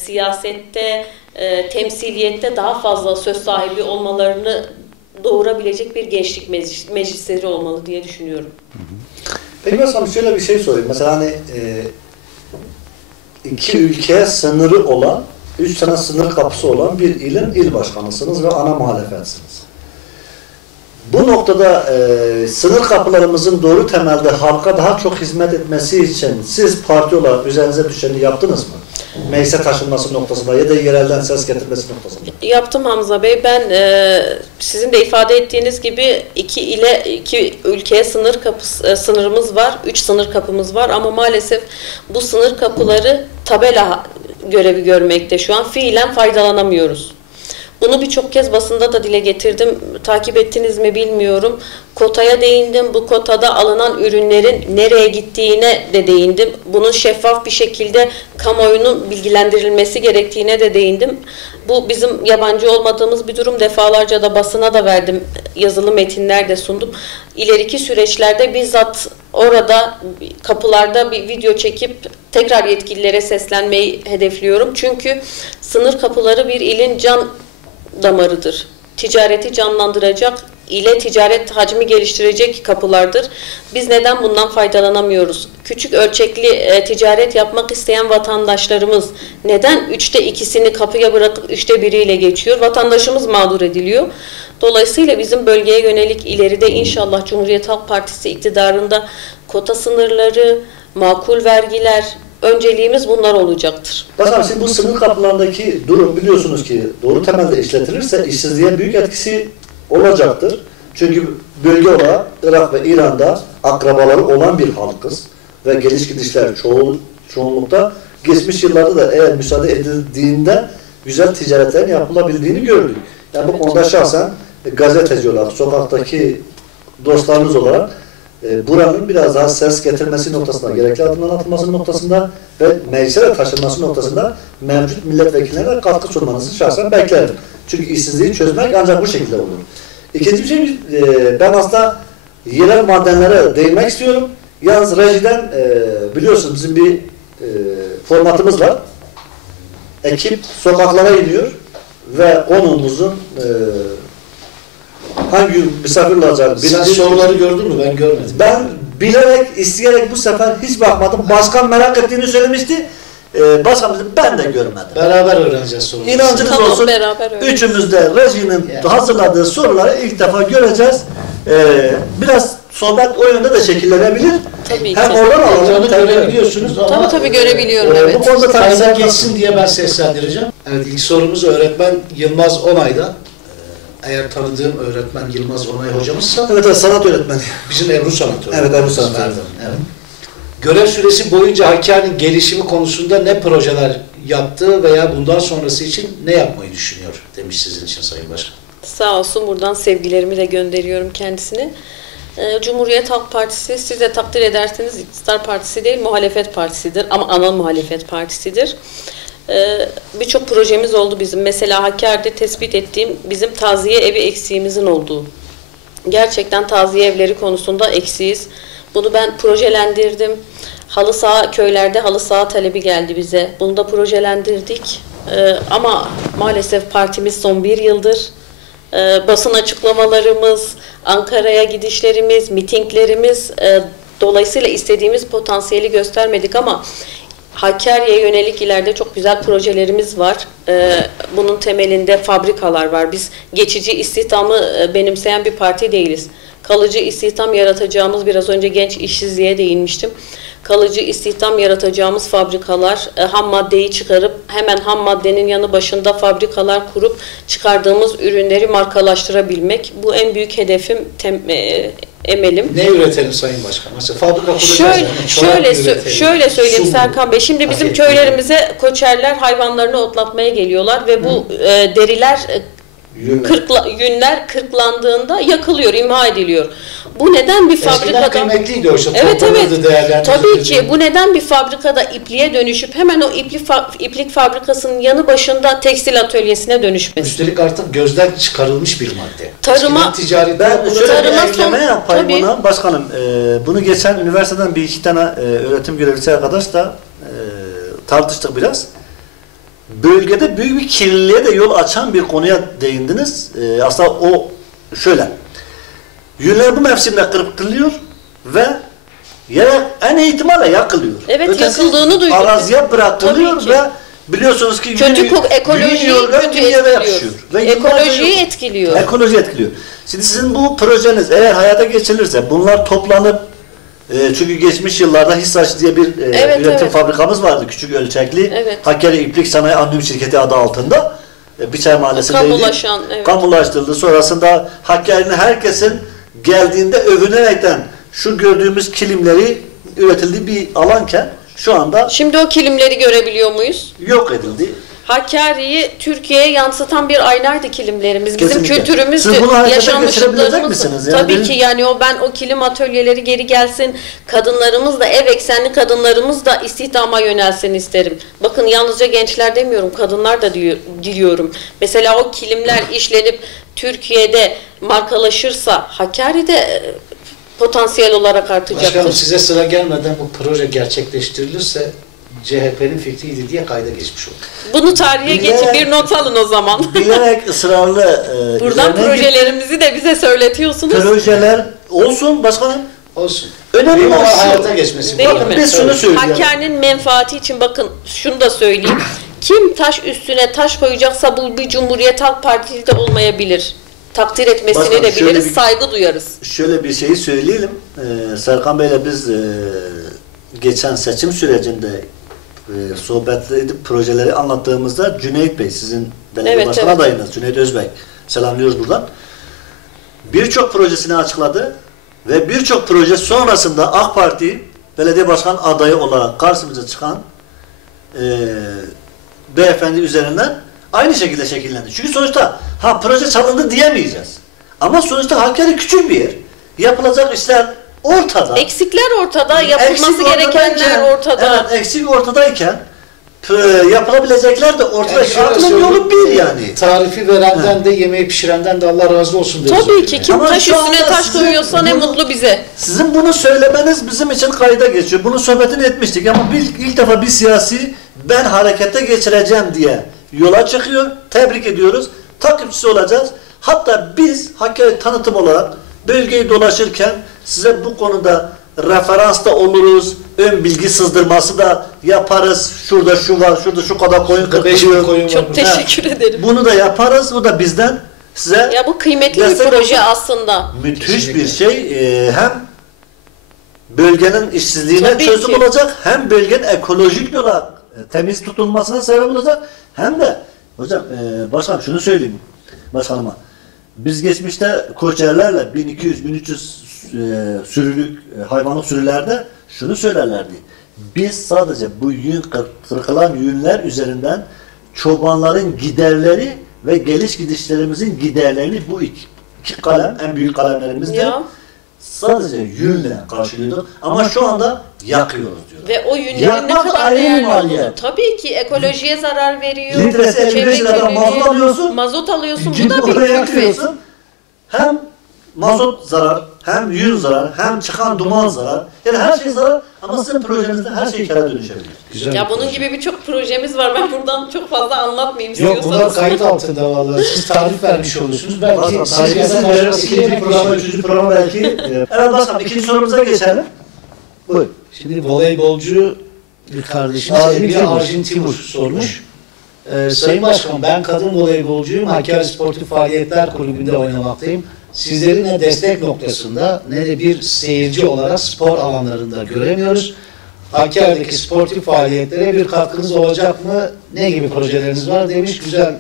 siyasette, temsiliyette daha fazla söz sahibi olmalarını doğurabilecek bir gençlik meclisleri olmalı diye düşünüyorum. Peki mesela şöyle bir şey sorayım. Mesela hani iki ülkeye sınırı olan, 3 tane sınır kapısı olan bir ilin il başkanısınız ve ana muhalefetsiniz. Bu noktada sınır kapılarımızın doğru temelde halka daha çok hizmet etmesi için siz parti olarak üzerinize düşeni yaptınız mı? Meclise taşınması noktasında ya da yerelden ses getirmesi noktasında. Yaptım Hamza Bey. Ben sizin de ifade ettiğiniz gibi iki ülkeye sınırımız var. 3 sınır kapımız var ama maalesef bu sınır kapıları tabela görevi görmekte. Şu an fiilen faydalanamıyoruz. Bunu birçok kez basında da dile getirdim. Takip ettiniz mi bilmiyorum. Kotaya değindim. Bu kotada alınan ürünlerin nereye gittiğine de değindim. Bunun şeffaf bir şekilde kamuoyunun bilgilendirilmesi gerektiğine de değindim. Bu bizim yabancı olmadığımız bir durum. Defalarca da basına da verdim. Yazılı metinler de sundum. İleriki süreçlerde bizzat orada kapılarda bir video çekip tekrar yetkililere seslenmeyi hedefliyorum. Çünkü sınır kapıları bir ilin can damarıdır. Ticareti canlandıracak, ile ticaret hacmi geliştirecek kapılardır. Biz neden bundan faydalanamıyoruz? Küçük ölçekli ticaret yapmak isteyen vatandaşlarımız neden 3'te 2'sini kapıya bırakıp 3'te 1'iyle geçiyor? Vatandaşımız mağdur ediliyor. Dolayısıyla bizim bölgeye yönelik ileride inşallah Cumhuriyet Halk Partisi iktidarında kota sınırları, makul vergiler, önceliğimiz bunlar olacaktır. Başkanım, şimdi bu sınır kapılarındaki durum biliyorsunuz ki doğru temelde işletilirse işsizliğe büyük etkisi olacaktır. Çünkü bölge olarak Irak ve İran'da akrabaları olan bir halkız ve geliş gidişler çoğunlukta geçmiş yıllarda da eğer müsaade edildiğinde güzel ticaretlerin yapılabildiğini gördük. Yani bu konuda şahsen gazeteci olarak, sokaktaki dostlarımız olarak buranın biraz daha ses getirmesi noktasında, gerekli adımların atılması noktasında ve meclise de taşınması noktasında mevcut milletvekillerine katkı sunmanızı şahsen beklerim. Çünkü işsizliği çözmek ancak bu şekilde olur. İkinci bir şey, ben aslında yerel madenlere değinmek istiyorum. Yalnız rejiden biliyorsunuz bizim bir formatımız var. Ekip sokaklara iniyor ve konuğumuzun hangi misafir olacağını Sen soruları gördün mü? Ben görmedim. Ben bilerek, isteyerek bu sefer hiç bakmadım. Başkan merak ettiğini söylemişti. Başkan dedi, ben de görmedim. Beraber öğreneceğiz soruları. İnancınız Tamam, olsun. beraber öğrenelim. Üçümüz de rejinin Yani. hazırladığı soruları ilk defa göreceğiz. Biraz sohbet o yönde de şekillenebilir. Tabii ki. Hem oradan Ekranı alalım. görebiliyorsunuz ama Tabii görebiliyorum, Bu evet. konuda kayda tartışma geçsin diye ben seslendireceğim. Evet, ilk sorumuz öğretmen Yılmaz Onay'da. Eğer tanıdığım öğretmen Yılmaz Onay hocamızsa Evet, sanat öğretmeni. bizim Ebru Sanat Evet, Ebru Sanat Verdim, öğretmeni. evet. Görev süresi boyunca Hakkari'nin gelişimi konusunda ne projeler yaptığı veya bundan sonrası için ne yapmayı düşünüyor demiş sizin için Sayın Başkan. Sağ olsun, buradan sevgilerimi de gönderiyorum kendisine. Cumhuriyet Halk Partisi, siz de takdir ederseniz iktidar partisi değil, muhalefet partisidir ama ana muhalefet partisidir. Birçok projemiz oldu bizim. Mesela Hakkari'de tespit ettiğim bizim taziye evi eksiğimizin olduğu. Gerçekten taziye evleri konusunda eksiğiz. Bunu ben projelendirdim. Halı saha, köylerde halı saha talebi geldi bize. Bunu da projelendirdik. Ama maalesef partimiz son bir yıldır basın açıklamalarımız, Ankara'ya gidişlerimiz, mitinglerimiz dolayısıyla istediğimiz potansiyeli göstermedik ama Hakkari'ye yönelik ileride çok güzel projelerimiz var. Bunun temelinde fabrikalar var. Biz geçici istihdamı benimseyen bir parti değiliz. Kalıcı istihdam yaratacağımız, biraz önce genç işsizliğe değinmiştim. Kalıcı istihdam yaratacağımız fabrikalar, ham maddeyi çıkarıp hemen ham maddenin yanı başında fabrikalar kurup çıkardığımız ürünleri markalaştırabilmek. Bu en büyük hedefim, emelim. Ne üretelim Sayın Başkan? Mesela fabrika kuracağız. Şöyle söyleyeyim Su mu? Serkan Bey. Şimdi bizim Paket köylerimize koçerler hayvanlarını otlatmaya geliyorlar ve bu deriler yünler kırklandığında yakılıyor, imha ediliyor. Bu neden bir Eskiden fabrikada... kıymetliydi o işte. Evet. Değerlendirildi. Tabii ki bu neden bir fabrikada ipliğe dönüşüp hemen o iplik fabrikasının yanı başında tekstil atölyesine dönüşmesi. Üstelik artık gözden çıkarılmış bir madde. Tarıma- Eskiden ticarette Ben yapılır. şöyle bir Tarıma ekleme son- yapayım tabii. buna. Başkanım, bunu geçen üniversiteden bir iki tane öğretim görevlisi arkadaşla tartıştık biraz. Bölgede büyük bir kirliliğe de yol açan bir konuya değindiniz. Aslında o şöyle. Yünler bu mevsimde kırptırılıyor ve en ihtimalle yakılıyor. Evet, yakıldığını duyduk. Araziye bırakılıyor Tabii ki. ve biliyorsunuz ki Ekolojiyi kötü etkiliyor. Ekolojiyi etkiliyor. Ekoloji etkiliyor. Şimdi sizin bu projeniz eğer hayata geçirilirse bunlar toplanıp çünkü geçmiş yıllarda Hissaç diye bir üretim fabrikamız vardı, küçük ölçekli. Evet. Hakkari İplik Sanayi Anonim Şirketi adı altında. Biçay Mahallesi'ndeydi. Kamulaşan, evet. Kamulaştırıldı. Sonrasında Hakkari'nin herkesin geldiğinde övünerekten şu gördüğümüz kilimleri üretildiği bir alanken şu anda Şimdi o kilimleri görebiliyor muyuz? yok edildi. Hakkari'yi Türkiye'ye yansıtan bir aynaydı kilimlerimiz. Bizim Kesinlikle. kültürümüzdü, Siz bunu harekete geçirebilecek yaşanmışlıklarımızdı. misiniz? Yani Tabii benim- ki, yani ben o kilim atölyeleri geri gelsin, kadınlarımız da, ev eksenli kadınlarımız da istihdama yönelsin isterim. Bakın, yalnızca gençler demiyorum, kadınlar da diliyorum. Mesela o kilimler işlenip Türkiye'de markalaşırsa Hakkari'de potansiyel olarak artacaktır. Başkanım, size sıra gelmeden bu proje gerçekleştirilirse CHP'nin fikriydi diye kayda geçmiş olur. Bunu tarihe geçip bir not alın o zaman. Bilerek ısrarlı Buradan üzerine projelerimizi de bize söyletiyorsunuz. projeler olsun başkanım. Olsun. Önemli Değil olan ama şu. hayata geçmesi. Değil Bakın, mi? Biz şunu söylüyoruz. Hakkari'nin menfaati için bakın şunu da söyleyeyim. Kim taş üstüne taş koyacaksa bu bir Cumhuriyet Halk Partisi de olmayabilir. Takdir etmesini Başkanım, de şöyle biliriz, bir- saygı duyarız. Şöyle bir şeyi söyleyelim. Serkan Bey'le biz geçen seçim sürecinde sohbet edip projeleri anlattığımızda Cüneyt Bey, sizin belediye Evet, başkan evet. adayınız Cüneyt Özbey, selamlıyoruz buradan. Birçok projesini açıkladı ve birçok proje sonrasında AK Parti belediye başkan adayı olarak karşımıza çıkan beyefendi üzerinden aynı şekilde şekillendi. Çünkü sonuçta proje çalındı diyemeyeceğiz. Ama sonuçta Hakkari küçük bir yer. Yapılacak işler ortada. Eksikler ortada, yapılması Eksik gerekenler ortadayken- ortada. Evet, eksik ortadayken yapılabilecekler de ortada. Yani şöyle Aklın yolu söyleyeyim, bir yani. Tarifi verenden de yemeği pişirenden de Allah razı olsun deriz. Tabii ki, kim Ama taş şu üstüne anda taş sizin koyuyorsa ne bunu- mutlu bize. Sizin bunu söylemeniz bizim için kayda geçiyor. Bunun sohbetini etmiştik ama ilk defa bir siyasi ben harekete geçireceğim diye yola çıkıyor. Tebrik ediyoruz. Takipçisi olacağız. Hatta biz Hakkari tanıtım olarak bölgeyi dolaşırken size bu konuda referans da oluruz. Ön bilgi sızdırması da yaparız. Şurada şu var, şurada şu kadar koyun kırpılıyor. Çok teşekkür ederim. Bunu da yaparız. Bu da bizden size Ya bu kıymetli bir proje aslında. müthiş bir şey. Hem bölgenin işsizliğine Tabii çözüm ki. olacak, hem bölgenin ekolojik olarak temiz tutulmasına sebep olacak, hem de hocam başkanım şunu söyleyeyim başkanıma. Biz geçmişte koçerlerle 1200-1300 sürülük hayvanlık sürülerde şunu söylerlerdi. Biz sadece bu yün kırkılan yünler üzerinden çobanların giderleri ve geliş gidişlerimizin giderlerini bu iki kalem, en büyük kalemlerimizde Ya. sadece yünle karşılıyorduk. Ama şu anda yakıyoruz diyor. Ve o yünlerin ne Yakmak kadar ayrı bir değerli maliyet. olduğunu. Tabii ki ekolojiye zarar veriyor. Litresi 55 liradan çevre mazot kirliliği, alıyorsun. Mazot alıyorsun. Bu Gidip da bir oraya külfet. yakıyorsun. Hem mazot zarar, hem yün zarar, hem çıkan duman zarar. Yani her şey zarar ama sizin projenizde her şey kâra dönüşebilir. Güzel Ya bir bunun proje. gibi birçok projemiz var. Ben buradan çok fazla anlatmayayım Yok, istiyorsanız. bunlar kayıt altında vallahi. Siz tarif vermiş oluyorsunuz. Belki siz Belki yazan ikinci programa, üçüncü programa belki. Evet başkanım, ikinci sorumuza geçelim. Buyur. Şimdi voleybolcu bir kardeşimiz Arjin Timur sormuş. Sayın Başkan, ben kadın voleybolcuyum. Hakkari Sportif Faaliyetler Kulübü'nde oynamaktayım. Sizleri ne destek noktasında ne de bir seyirci olarak spor alanlarında göremiyoruz. Hakkari'deki sportif faaliyetlere bir katkınız olacak mı? Ne gibi projeleriniz var demiş. Güzel.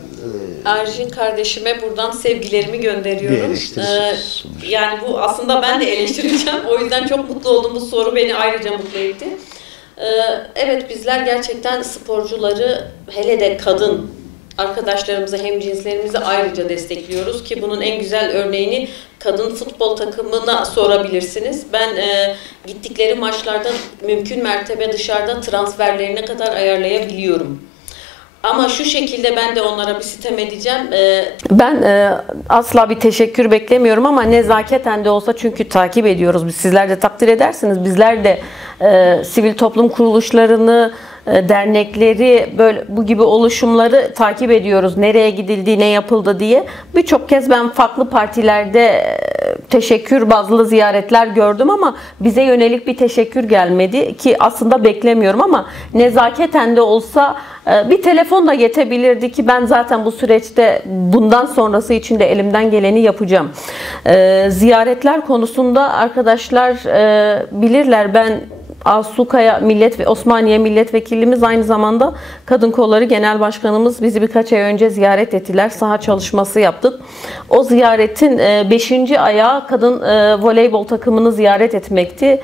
Arjin kardeşime buradan sevgilerimi Bir gönderiyorum. eleştirisi sunmuş. Yani bu aslında ben de eleştireceğim. O yüzden çok mutlu oldum. Bu soru beni ayrıca mutlu etti. Evet, bizler gerçekten sporcuları, hele de kadın arkadaşlarımızı, hemcinslerimizi ayrıca destekliyoruz ki bunun en güzel örneğini kadın futbol takımına sorabilirsiniz. Ben gittikleri maçlarda mümkün mertebe dışarıda transferlerine kadar ayarlayabiliyorum. Ama şu şekilde ben de onlara bir sitem edeceğim. Ben asla bir teşekkür beklemiyorum ama nezaketen de olsa, çünkü takip ediyoruz. Sizler de takdir edersiniz. Bizler de sivil toplum kuruluşlarını, dernekleri, böyle bu gibi oluşumları takip ediyoruz. Nereye gidildi, ne yapıldı diye. Birçok kez ben farklı partilerde teşekkür bazlı ziyaretler gördüm ama bize yönelik bir teşekkür gelmedi ki aslında beklemiyorum, ama nezaketen de olsa bir telefon da yetebilirdi ki ben zaten bu süreçte bundan sonrası için de elimden geleni yapacağım. Ziyaretler konusunda arkadaşlar bilirler, ben Asukaya Osmaniye Milletvekilimiz, aynı zamanda Kadın Kolları Genel Başkanımız bizi birkaç ay önce ziyaret ettiler. Saha çalışması yaptık. O ziyaretin 5. ayağı kadın voleybol takımını ziyaret etmekti.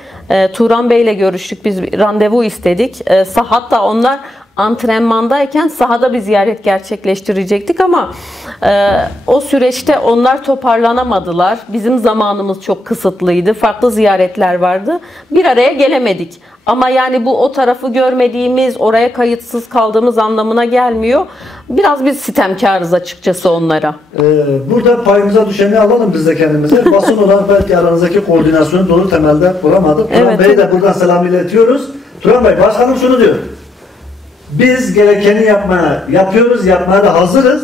Turan Bey ile görüştük. Biz randevu istedik. Hatta onlar antrenmandayken sahada bir ziyaret gerçekleştirecektik ama o süreçte onlar toparlanamadılar. Bizim zamanımız çok kısıtlıydı. Farklı ziyaretler vardı. Bir araya gelemedik. Ama yani bu o tarafı görmediğimiz, oraya kayıtsız kaldığımız anlamına gelmiyor. Biraz biz sitemkarız açıkçası onlara. Burada payımıza düşeni alalım biz de kendimize. Basın olarak belki aranızdaki koordinasyonu doğru temelde kuramadık. Turan Evet, Bey'e de buradan selam iletiyoruz. Turan Bey, başkanım şunu diyor. Biz gerekeni yapıyoruz, yapmaya da hazırız.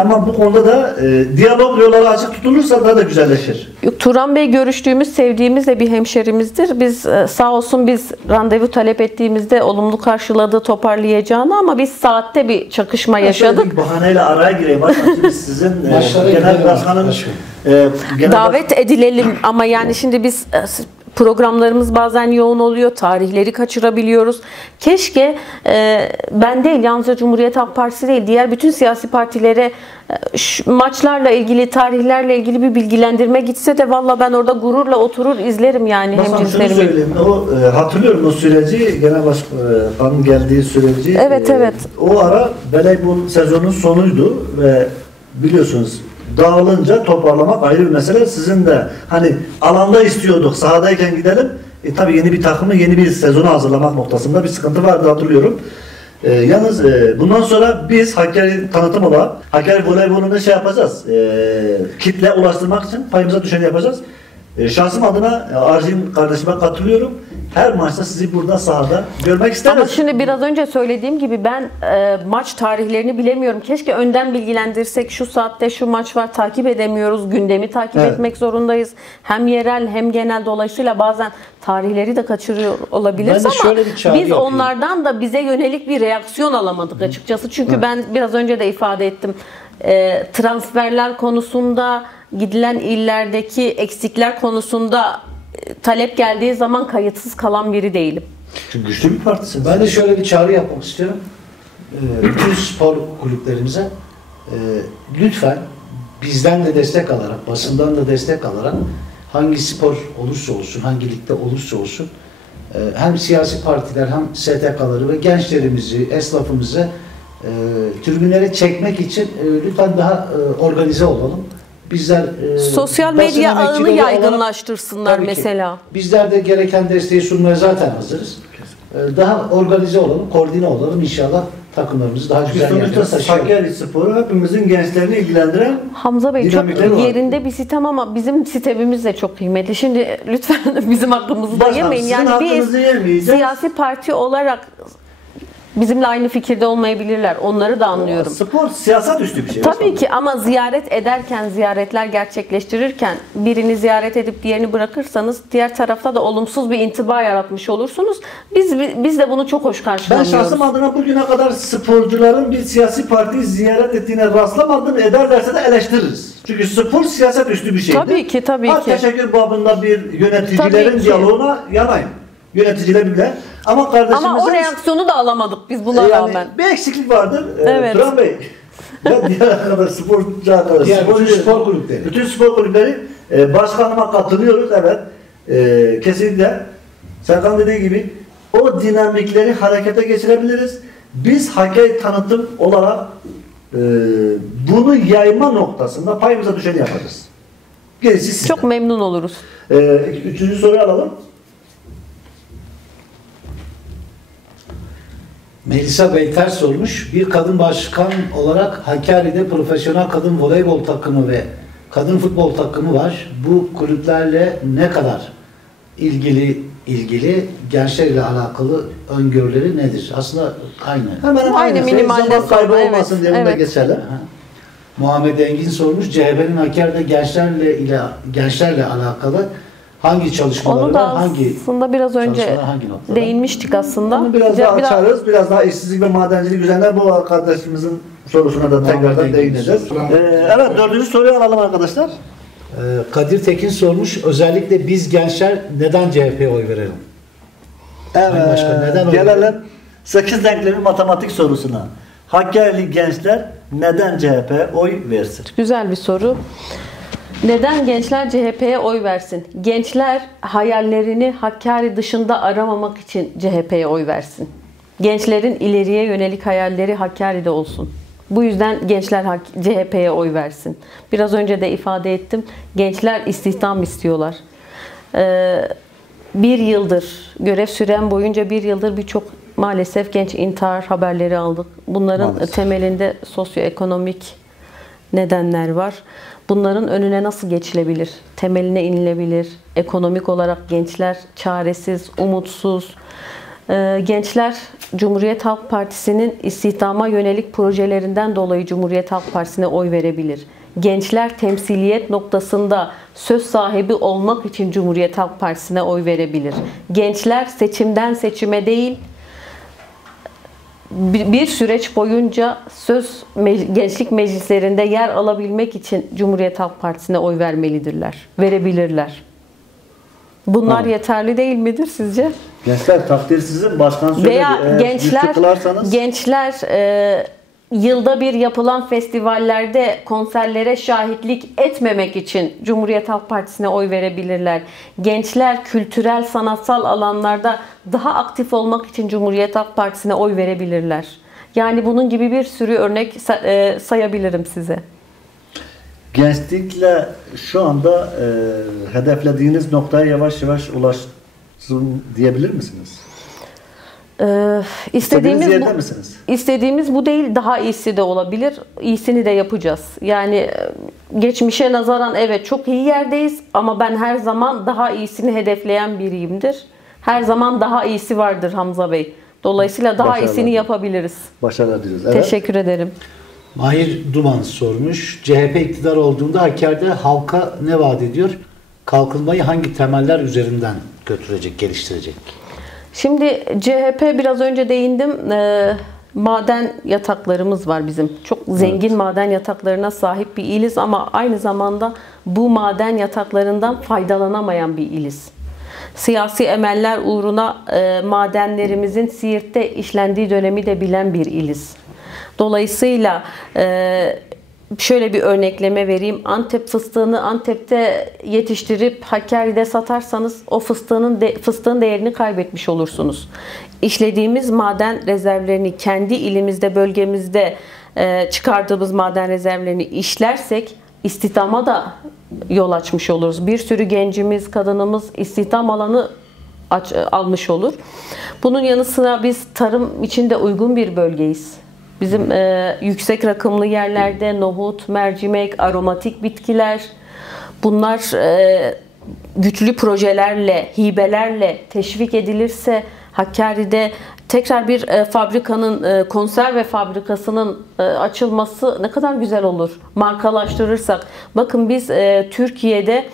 Ama bu konuda da diyalog yolları açık tutulursa daha da güzelleşir. Turan Bey görüştüğümüz, sevdiğimiz de bir hemşerimizdir. Biz sağ olsun biz randevu talep ettiğimizde olumlu karşıladı, toparlayacağını, ama biz saatte bir çakışma yaşadık. Bir bahaneyle araya gireyim. Başkanım şimdi sizin Başlara genel gidelim. başkanın Davet edilelim ama yani şimdi biz programlarımız bazen yoğun oluyor, tarihleri kaçırabiliyoruz. Keşke ben değil, yalnızca Cumhuriyet Halk Partisi değil, diğer bütün siyasi partilere maçlarla ilgili, tarihlerle ilgili bir bilgilendirme gitse de valla ben orada gururla oturur izlerim yani Başkanım şunu hemcinslerimi. söyleyeyim. Hatırlıyorum o süreci, genel başkanın geldiği süreci. Evet, evet. O ara voleybol sezonun sonuydu ve biliyorsunuz dağılınca toparlamak ayrı bir mesele. Sizin de hani alanda istiyorduk, sahadayken gidelim. Tabii yeni bir takımı, yeni bir sezonu hazırlamak noktasında bir sıkıntı vardı, hatırlıyorum. Yalnız bundan sonra biz Hakkari tanıtım olarak Hakkari voleybolunu yapacağız. Kitle ulaştırmak için payımıza düşeni yapacağız. Şahsım adına Arjin kardeşime katılıyorum. her maçta sizi burada sahada görmek isteriz. Ama şimdi biraz önce söylediğim gibi ben maç tarihlerini bilemiyorum. Keşke önden bilgilendirsek, şu saatte şu maç var, takip edemiyoruz. Gündemi takip Evet. etmek zorundayız. Hem yerel hem genel, dolayısıyla bazen tarihleri de kaçırıyor olabiliriz Ben de ama şöyle bir çağrı biz yapayım. onlardan da bize yönelik bir reaksiyon alamadık açıkçası. Çünkü ben biraz önce de ifade ettim. Transferler konusunda, gidilen illerdeki eksikler konusunda talep geldiği zaman kayıtsız kalan biri değilim. Çünkü güçlü bir partisiniz. Ben de şöyle bir çağrı yapmak istiyorum. Bütün spor kulüplerimize lütfen bizden de destek alarak, basından da destek alarak hangi spor olursa olsun, hangi ligde olursa olsun hem siyasi partiler hem STK'ları ve gençlerimizi, esnafımızı tribünlere çekmek için lütfen daha organize olalım. Bizler Sosyal basın medya ağını emekçileri olarak- yaygınlaştırsınlar Tabii ki. mesela. Bizler de gereken desteği sunmaya zaten hazırız. Daha organize olalım, koordine olalım. İnşallah takımlarımızı daha güzel yerlere Sonuçta taşıyalım. Hakkari Sporu hepimizin gençlerini ilgilendiren Hamza Bey çok dinamikleri var. yerinde bir sitem ama bizim sitemimiz de çok kıymetli. Şimdi lütfen bizim hakkımızı da Başkanım, yemeyin. sizin Yani hakkınızı biz yemeyeceğiz. siyasi parti olarak bizimle aynı fikirde olmayabilirler. Onları da anlıyorum. Spor siyasat üstü bir şey. Tabii ki ama ziyaret ederken, ziyaretler gerçekleştirirken birini ziyaret edip diğerini bırakırsanız diğer tarafta da olumsuz bir intiba yaratmış olursunuz. Biz de bunu çok hoş Ben karşılamıyoruz. şahsım adına bugüne kadar sporcuların bir siyasi partiyi ziyaret ettiğine rastlamadım. Ederlerse de eleştiririz. Çünkü spor siyaset üstü bir şeydir. Tabii ki, tabii ki. Teşekkür babında bir yöneticilerin Tabii ki. diyaloğuna yanayım. Yöneticiler bile. Ama kardeşimizin... Ama o reaksiyonu da alamadık biz buna rağmen. bir eksiklik vardır. Evet. Turan Bey. Ben diğer arkadaş, sporcu arkadaş, Diğer bütün sporcu- spor kulüpleri. Bütün spor kulüpleri başkanıma katılıyoruz. Evet. Kesinlikle. Serkan dediği gibi o dinamikleri harekete geçirebiliriz. Biz Hakkari tanıtım olarak bunu yayma noktasında payımıza düşeni yapacağız. Gerisi sizden. Çok memnun oluruz. Üçüncü soruyu alalım. Melisa Beyter sormuş. Bir kadın başkan olarak Hakkari'de profesyonel kadın voleybol takımı ve kadın futbol takımı var. Bu kulüplerle ne kadar ilgili gençlerle alakalı öngörüleri nedir? Aslında aynı. Hemen Aynı aynı minimalde zaman kaybı soru, olmasın evet, diye bunu da evet. geçelim. Aha. Muhammed Engin sormuş. CHP'nin Hakkari'de gençlerle alakalı hangi çalışmaları Onu var? da Hangi aslında biraz önce çalışmalar hangi noktada? değinmiştik aslında. Onu biraz daha açarız. Biraz daha işsizlik ve madencilik üzerine bu arkadaşımızın sorusuna da tekrardan Muhammed değineceğiz. Engin. Evet, dördüncü soruyu alalım arkadaşlar. Kadir Tekin sormuş. Özellikle biz gençler neden CHP'ye oy verelim? Sayın Başkan, neden oy Gelelim verelim? 8 denklemi matematik sorusuna. Hakkari'li gençler neden CHP'ye oy versin? Güzel bir soru. Neden gençler CHP'ye oy versin? Gençler hayallerini Hakkari dışında aramamak için CHP'ye oy versin. Gençlerin ileriye yönelik hayalleri Hakkari'de olsun. Bu yüzden gençler CHP'ye oy versin. Biraz önce de ifade ettim. Gençler istihdam istiyorlar. Bir yıldır, görev süren boyunca bir yıldır birçok maalesef genç intihar haberleri aldık. Bunların Maalesef. temelinde sosyoekonomik nedenler var. Bunların önüne nasıl geçilebilir? Temeline inilebilir. Ekonomik olarak gençler çaresiz, umutsuz. Gençler Cumhuriyet Halk Partisi'nin istihdama yönelik projelerinden dolayı Cumhuriyet Halk Partisi'ne oy verebilir. Gençler temsiliyet noktasında söz sahibi olmak için Cumhuriyet Halk Partisi'ne oy verebilir. Gençler seçimden seçime değil, bir süreç boyunca gençlik meclislerinde yer alabilmek için Cumhuriyet Halk Partisi'ne oy vermelidirler, verebilirler. Bunlar yeterli değil midir sizce? Gençler takdir sizin, başkan söyledi. Veya Eğer gençler yılda bir yapılan festivallerde konserlere şahitlik etmemek için Cumhuriyet Halk Partisi'ne oy verebilirler. Gençler kültürel, sanatsal alanlarda daha aktif olmak için Cumhuriyet Halk Partisi'ne oy verebilirler. Yani bunun gibi bir sürü örnek sayabilirim size. gençlikle şu anda hedeflediğiniz noktaya yavaş yavaş ulaşsın diyebilir misiniz? İstediğiniz yerde misiniz? İstediğimiz bu değil, daha iyisi de olabilir. İyisini de yapacağız. Yani geçmişe nazaran evet çok iyi yerdeyiz ama ben her zaman daha iyisini hedefleyen biriyimdir. Her zaman daha iyisi vardır Hamza Bey. Dolayısıyla daha Başarılar. iyisini yapabiliriz. Başarılar diliyoruz. Evet. Teşekkür ederim. Mahir Duman sormuş. CHP iktidar olduğunda Hakkari'de halka ne vaat ediyor? Kalkınmayı hangi temeller üzerinden götürecek, geliştirecek? Şimdi CHP biraz önce değindim. Maden yataklarımız var bizim. Çok zengin maden yataklarına sahip bir iliz ama aynı zamanda bu maden yataklarından faydalanamayan bir iliz. Siyasi emeller uğruna madenlerimizin Siirt'te işlendiği dönemi de bilen bir iliz. Dolayısıyla şöyle bir örnekleme vereyim. Antep fıstığını Antep'te yetiştirip Hakkari'de satarsanız o fıstığın değerini kaybetmiş olursunuz. İşlediğimiz maden rezervlerini kendi ilimizde, bölgemizde çıkardığımız maden rezervlerini işlersek istihdama da yol açmış oluruz. Bir sürü gencimiz, kadınımız istihdam alanı almış olur. Bunun yanı sıra biz tarım için de uygun bir bölgeyiz. Bizim yüksek rakımlı yerlerde nohut, mercimek, aromatik bitkiler, bunlar güçlü projelerle, hibelerle teşvik edilirse Hakkari'de tekrar bir fabrikanın, konserve fabrikasının açılması ne kadar güzel olur. Markalaştırırsak. Bakın biz Türkiye'de,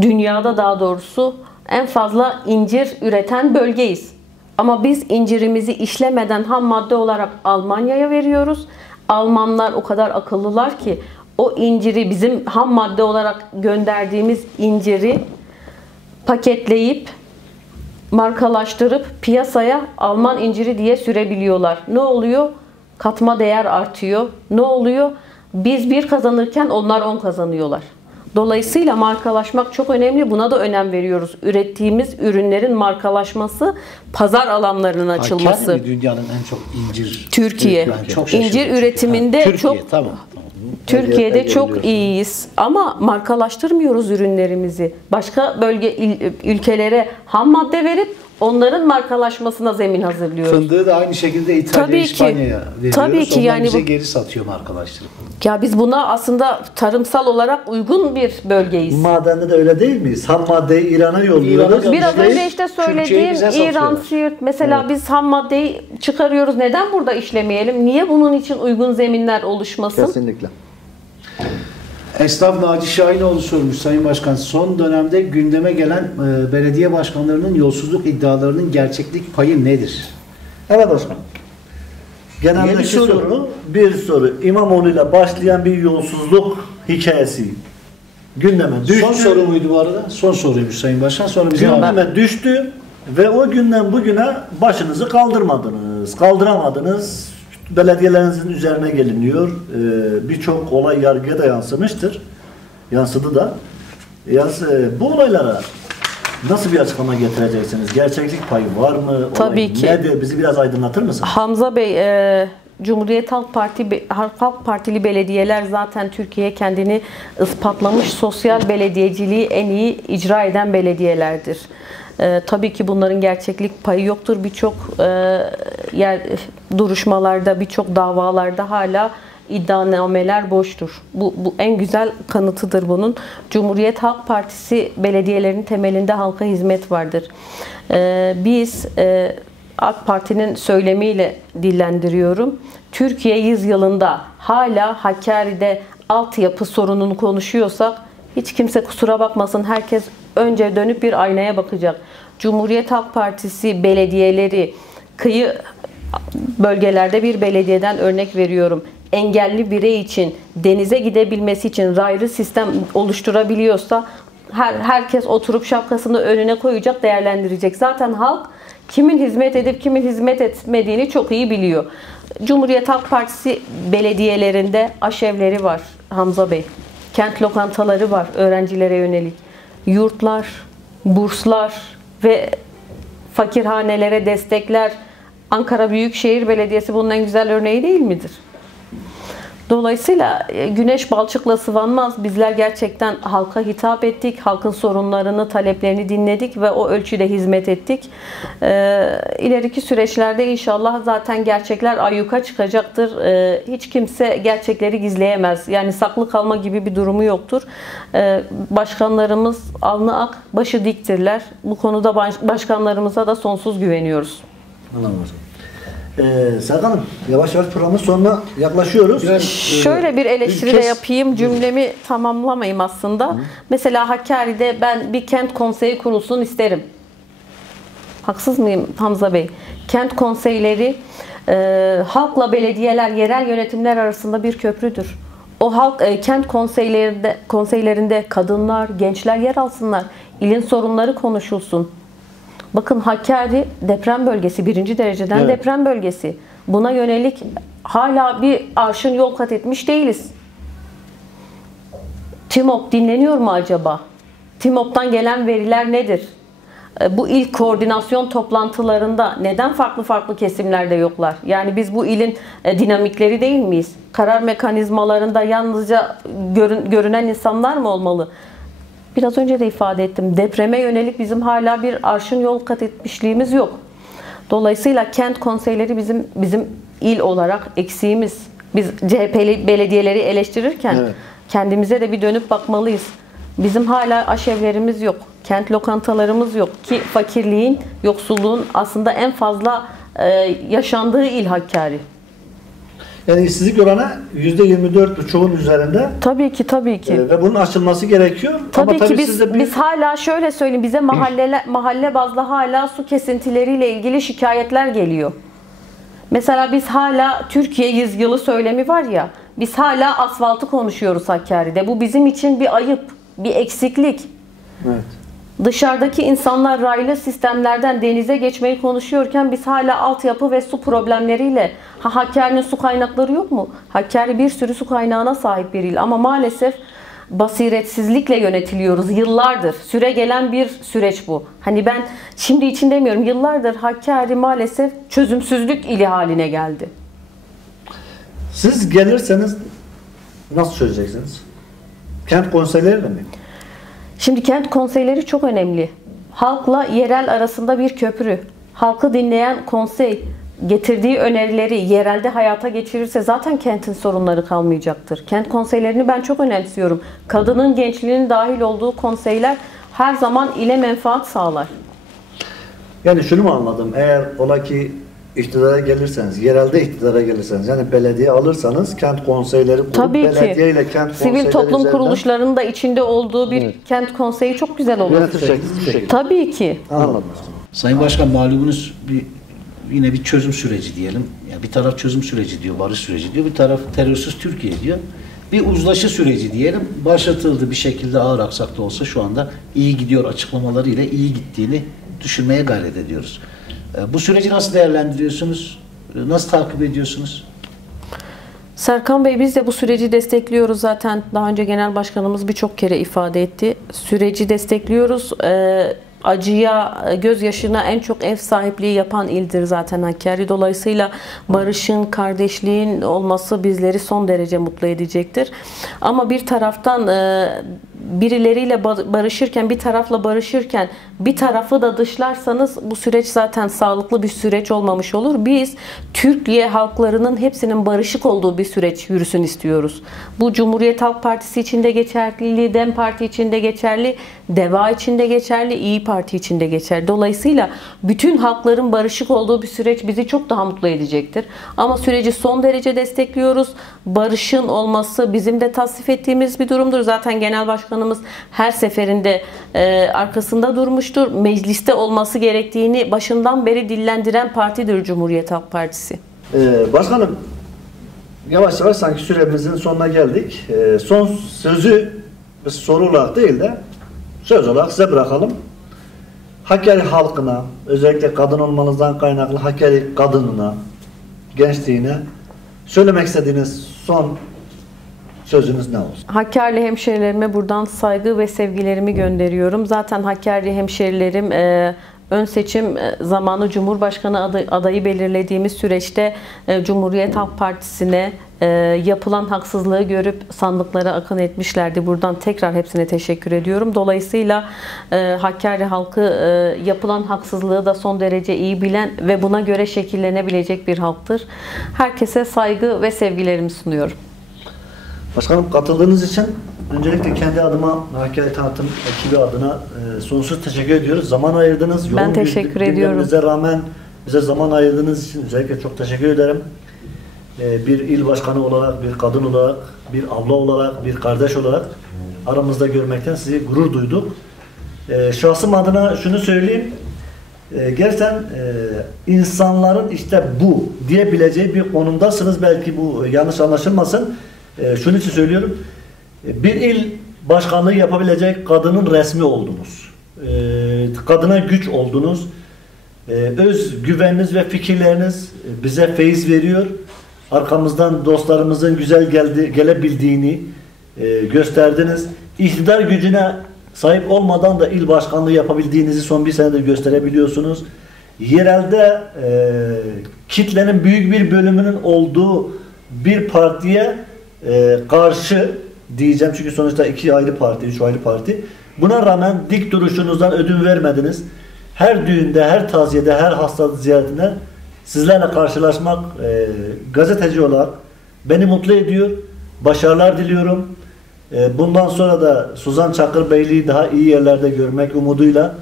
dünyada daha doğrusu en fazla incir üreten bölgeyiz. Ama biz incirimizi işlemeden ham madde olarak Almanya'ya veriyoruz. Almanlar o kadar akıllılar ki o inciri, bizim ham madde olarak gönderdiğimiz inciri paketleyip markalaştırıp piyasaya Alman inciri diye sürebiliyorlar. Ne oluyor? Katma değer artıyor. Ne oluyor? Biz 1 kazanırken onlar 10 kazanıyorlar. Dolayısıyla markalaşmak çok önemli. Buna da önem veriyoruz. Ürettiğimiz ürünlerin markalaşması, pazar alanlarının açılması. Hakkari mi dünyanın en çok incir Türkiye. Ben çok İncir şaşırdım. üretiminde Türkiye, çok tamam. Türkiye'de çok iyiyiz ama markalaştırmıyoruz ürünlerimizi. Başka ülkelere ham madde verip onların markalaşmasına zemin hazırlıyoruz. Fındığı da aynı şekilde İtalya, Tabii ki. İspanya'ya veriyoruz. Tabii ki Onlar yani bize bu- geri satıyor markalaştırıp. Ya biz buna aslında tarımsal olarak uygun bir bölgeyiz. Madende de öyle değil miyiz? Ham maddeyi İran'a yolluyoruz. İran'a Biraz İşte önce işte Türkiye'yi söylediğim bize İran, satıyorlar. Siirt mesela biz ham maddeyi çıkarıyoruz. Neden burada işlemeyelim? Niye bunun için uygun zeminler oluşmasın? Kesinlikle. Esnaf Naci Şahinoğlu sormuş Sayın Başkan. Son dönemde gündeme gelen belediye başkanlarının yolsuzluk iddialarının gerçeklik payı nedir? Evet başkanım. Genelde Bir soru. bir soru. İmamoğlu'yla başlayan bir yolsuzluk hikayesi gündeme düştü. Son soru muydu bu arada? Son soruymuş Sayın Başkan. Sonra bize Gündeme düştü ve o günden bugüne başınızı kaldıramadınız. Belediyelerinizin üzerine geliniyor. Birçok olay yargıya da yansımıştır. Yansıdı da. Bu olaylara nasıl bir açıklama getireceksiniz? Gerçeklik payı var mı? Tabii Olay ki. nedir? Bizi biraz aydınlatır mısınız? Hamza Bey, Cumhuriyet Halk Partili belediyeler zaten Türkiye kendini ispatlamış, sosyal belediyeciliği en iyi icra eden belediyelerdir. Tabii ki bunların gerçeklik payı yoktur. Birçok duruşmalarda, birçok davalarda hala iddianameler boştur. Bu en güzel kanıtıdır bunun. Cumhuriyet Halk Partisi belediyelerinin temelinde halka hizmet vardır. Biz AK Parti'nin söylemiyle dillendiriyorum. Türkiye 100 yılında hala Hakkari'de altyapı sorununu konuşuyorsak hiç kimse kusura bakmasın, herkes önce dönüp bir aynaya bakacak. Cumhuriyet Halk Partisi belediyeleri, kıyı bölgelerde bir belediyeden örnek veriyorum. Engelli birey için denize gidebilmesi için raylı sistem oluşturabiliyorsa herkes oturup şapkasını önüne koyacak, değerlendirecek. Zaten halk kimin hizmet edip kimin hizmet etmediğini çok iyi biliyor. Cumhuriyet Halk Partisi belediyelerinde aşevleri var Hamza Bey. Kent lokantaları var öğrencilere yönelik. Yurtlar, burslar ve fakirhanelere destekler. Ankara Büyükşehir Belediyesi bunun en güzel örneği değil midir? Dolayısıyla güneş balçıkla sıvanmaz. Bizler gerçekten halka hitap ettik. Halkın sorunlarını, taleplerini dinledik ve o ölçüde hizmet ettik. İleriki süreçlerde inşallah zaten gerçekler ayyuka çıkacaktır. Hiç kimse gerçekleri gizleyemez. Yani saklı kalma gibi bir durumu yoktur. Başkanlarımız alnı ak, başı diktirler. Bu konuda başkanlarımıza da sonsuz güveniyoruz. Anladım hocam. Serkan'ım, yavaş yavaş programın sonuna yaklaşıyoruz. Şöyle bir eleştiri de yapayım, cümlemi tamamlamayayım aslında. Mesela Hakkari'de ben bir kent konseyi kurulsun isterim. Haksız mıyım Hamza Bey? Kent konseyleri halkla belediyeler, yerel yönetimler arasında bir köprüdür. O halk kent konseylerinde kadınlar, gençler yer alsınlar. İlin sorunları konuşulsun. Bakın Hakkari deprem bölgesi, 1. dereceden evet, deprem bölgesi. Buna yönelik hala bir arşın yol kat etmiş değiliz. TİMOP dinleniyor mu acaba? TİMOP'tan gelen veriler nedir? Bu il koordinasyon toplantılarında neden farklı kesimlerde yoklar? Yani biz bu ilin dinamikleri değil miyiz? Karar mekanizmalarında yalnızca görünen insanlar mı olmalı? Biraz önce de ifade ettim. Depreme yönelik bizim hala bir arşın yol kat etmişliğimiz yok. Dolayısıyla kent konseyleri bizim il olarak eksiğimiz. Biz CHP'li belediyeleri eleştirirken evet, kendimize de bir dönüp bakmalıyız. Bizim hala aşevlerimiz yok. Kent lokantalarımız yok ki fakirliğin, yoksulluğun aslında en fazla yaşandığı il Hakkari. Yani işsizlik oranı %24,5'un üzerinde. Tabii ki. Ve bunun aşılması gerekiyor. Tabii ki biz hala şöyle söyleyeyim, bize mahalle bazlı hala su kesintileriyle ilgili şikayetler geliyor. Mesela biz hala Türkiye yüzyılı söylemi var ya, biz hala asfaltı konuşuyoruz Hakkari'de. Bu bizim için bir ayıp, bir eksiklik. Evet. Dışarıdaki insanlar raylı sistemlerden denize geçmeyi konuşuyorken biz hala altyapı ve su problemleriyle, Hakkari'nin su kaynakları yok mu? Hakkari bir sürü su kaynağına sahip bir il ama maalesef basiretsizlikle yönetiliyoruz yıllardır. Süre gelen bir süreç bu. Hani ben şimdi için demiyorum, yıllardır Hakkari maalesef çözümsüzlük ili haline geldi. Siz gelirseniz nasıl çözeceksiniz? Kent konseyleriyle mi? Şimdi kent konseyleri çok önemli. Halkla yerel arasında bir köprü. Halkı dinleyen konsey getirdiği önerileri yerelde hayata geçirirse zaten kentin sorunları kalmayacaktır. Kent konseylerini ben çok önemsiyorum. Kadının, gençliğinin dahil olduğu konseyler her zaman ile menfaat sağlar. Yani şunu mu anladım? Eğer ola ki iktidara gelirseniz, yerelde iktidara gelirseniz, yani belediye alırsanız kent konseyleri kurup tabii belediye ile kent konseyleri sivil toplum üzerinden kuruluşlarının da içinde olduğu bir evet, kent konseyi çok güzel olur. Tabii ki. Anladım. Sayın Başkan, malumunuz yine bir çözüm süreci diyelim. Yani bir taraf çözüm süreci diyor, barış süreci diyor. Bir taraf terörsüz Türkiye diyor. Bir uzlaşı süreci diyelim. Başlatıldı bir şekilde, ağır aksakta olsa şu anda iyi gidiyor açıklamalarıyla iyi gittiğini düşünmeye gayret ediyoruz. Bu süreci nasıl değerlendiriyorsunuz? Nasıl takip ediyorsunuz? Serkan Bey, biz de bu süreci destekliyoruz zaten. Daha önce Genel Başkanımız birçok kere ifade etti. Süreci destekliyoruz. Acıya, gözyaşına en çok ev sahipliği yapan ildir zaten Hakkari. Dolayısıyla barışın, kardeşliğin olması bizleri son derece mutlu edecektir. Ama bir taraftan birileriyle barışırken, bir tarafla barışırken bir tarafı da dışlarsanız bu süreç zaten sağlıklı bir süreç olmamış olur. Biz Türkiye halklarının hepsinin barışık olduğu bir süreç yürüsün istiyoruz. Bu Cumhuriyet Halk Partisi için de geçerli, DEM Parti için de geçerli, DEVA için de geçerli, İYİ Parti için de geçerli. Dolayısıyla bütün halkların barışık olduğu bir süreç bizi çok daha mutlu edecektir. Ama süreci son derece destekliyoruz. Barışın olması bizim de tasvip ettiğimiz bir durumdur. Zaten Genel Başkanımız her seferinde arkasında durmuştur. Mecliste olması gerektiğini başından beri dillendiren partidir Cumhuriyet Halk Partisi. Başkanım, yavaş yavaş sanki süremizin sonuna geldik. Son sözü soru olarak değil de söz olarak size bırakalım. Hakkari halkına, özellikle kadın olmanızdan kaynaklı Hakkari kadınına, gençliğine söylemek istediğiniz son sözünüz ne olsun? Hakkari hemşerilerime buradan saygı ve sevgilerimi gönderiyorum. Zaten Hakkari hemşerilerim ön seçim zamanı Cumhurbaşkanı adayı belirlediğimiz süreçte Cumhuriyet Halk Partisi'ne yapılan haksızlığı görüp sandıklara akın etmişlerdi. Buradan tekrar hepsine teşekkür ediyorum. Dolayısıyla Hakkari halkı yapılan haksızlığı da son derece iyi bilen ve buna göre şekillenebilecek bir halktır. Herkese saygı ve sevgilerimi sunuyorum. Başkanım, katıldığınız için öncelikle kendi adıma, Hakkari Tanıtım ekibi adına sonsuz teşekkür ediyoruz. Zaman ayırdınız. Ben teşekkür ediyorum. Gündeminize rağmen bize zaman ayırdığınız için özellikle çok teşekkür ederim. Bir il başkanı olarak, bir kadın olarak, bir abla olarak, bir kardeş olarak aramızda görmekten sizi gurur duyduk. Şahsım adına şunu söyleyeyim. Gerçekten insanların işte bu diyebileceği bir konumdasınız. Belki bu yanlış anlaşılmasın. Şunun için söylüyorum. Bir il başkanlığı yapabilecek kadının resmi oldunuz. Kadına güç oldunuz. Öz güveniniz ve fikirleriniz bize feyiz veriyor. Arkamızdan dostlarımızın güzel gelebildiğini gösterdiniz. İktidar gücüne sahip olmadan da il başkanlığı yapabildiğinizi son bir senedir gösterebiliyorsunuz. Yerelde kitlenin büyük bir bölümünün olduğu bir partiye karşı diyeceğim, çünkü sonuçta 2 ayrı parti, 3 ayrı parti. Buna rağmen dik duruşunuzdan ödün vermediniz. Her düğünde, her taziyede, her hastalık ziyaretinde sizlerle karşılaşmak gazeteci olarak beni mutlu ediyor. Başarılar diliyorum. Bundan sonra da Suzan Çakırbeyli'yi daha iyi yerlerde görmek umuduyla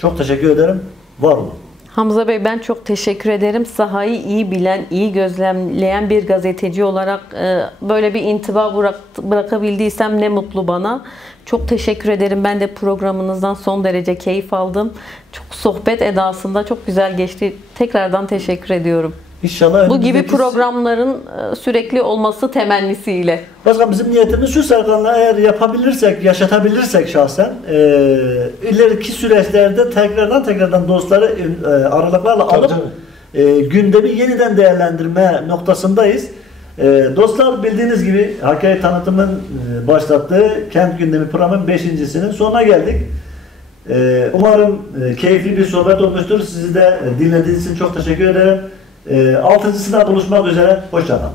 çok teşekkür ederim. Var olun. Hamza Bey, ben çok teşekkür ederim. Sahayı iyi bilen, iyi gözlemleyen bir gazeteci olarak böyle bir intiba bırakabildiysem ne mutlu bana. Çok teşekkür ederim. Ben de programınızdan son derece keyif aldım. Çok sohbet edasında çok güzel geçti. Tekrardan teşekkür ediyorum. İnşallah bu gibi programların sürekli olması temennisiyle. Başkan, bizim niyetimiz şu Serkan'la, eğer yapabilirsek, yaşatabilirsek şahsen ileriki süreçlerde tekrardan dostları aralıklarla alıp gündemi yeniden değerlendirme noktasındayız. Dostlar, bildiğiniz gibi Hakkari Tanıtım'ın başlattığı Kent Gündemi programının 5.'sinin sonuna geldik. Umarım keyifli bir sohbet olmuştur. Sizi de dinlediğiniz için çok teşekkür ederim. 6.'sında buluşmak üzere. Hoşça kalın.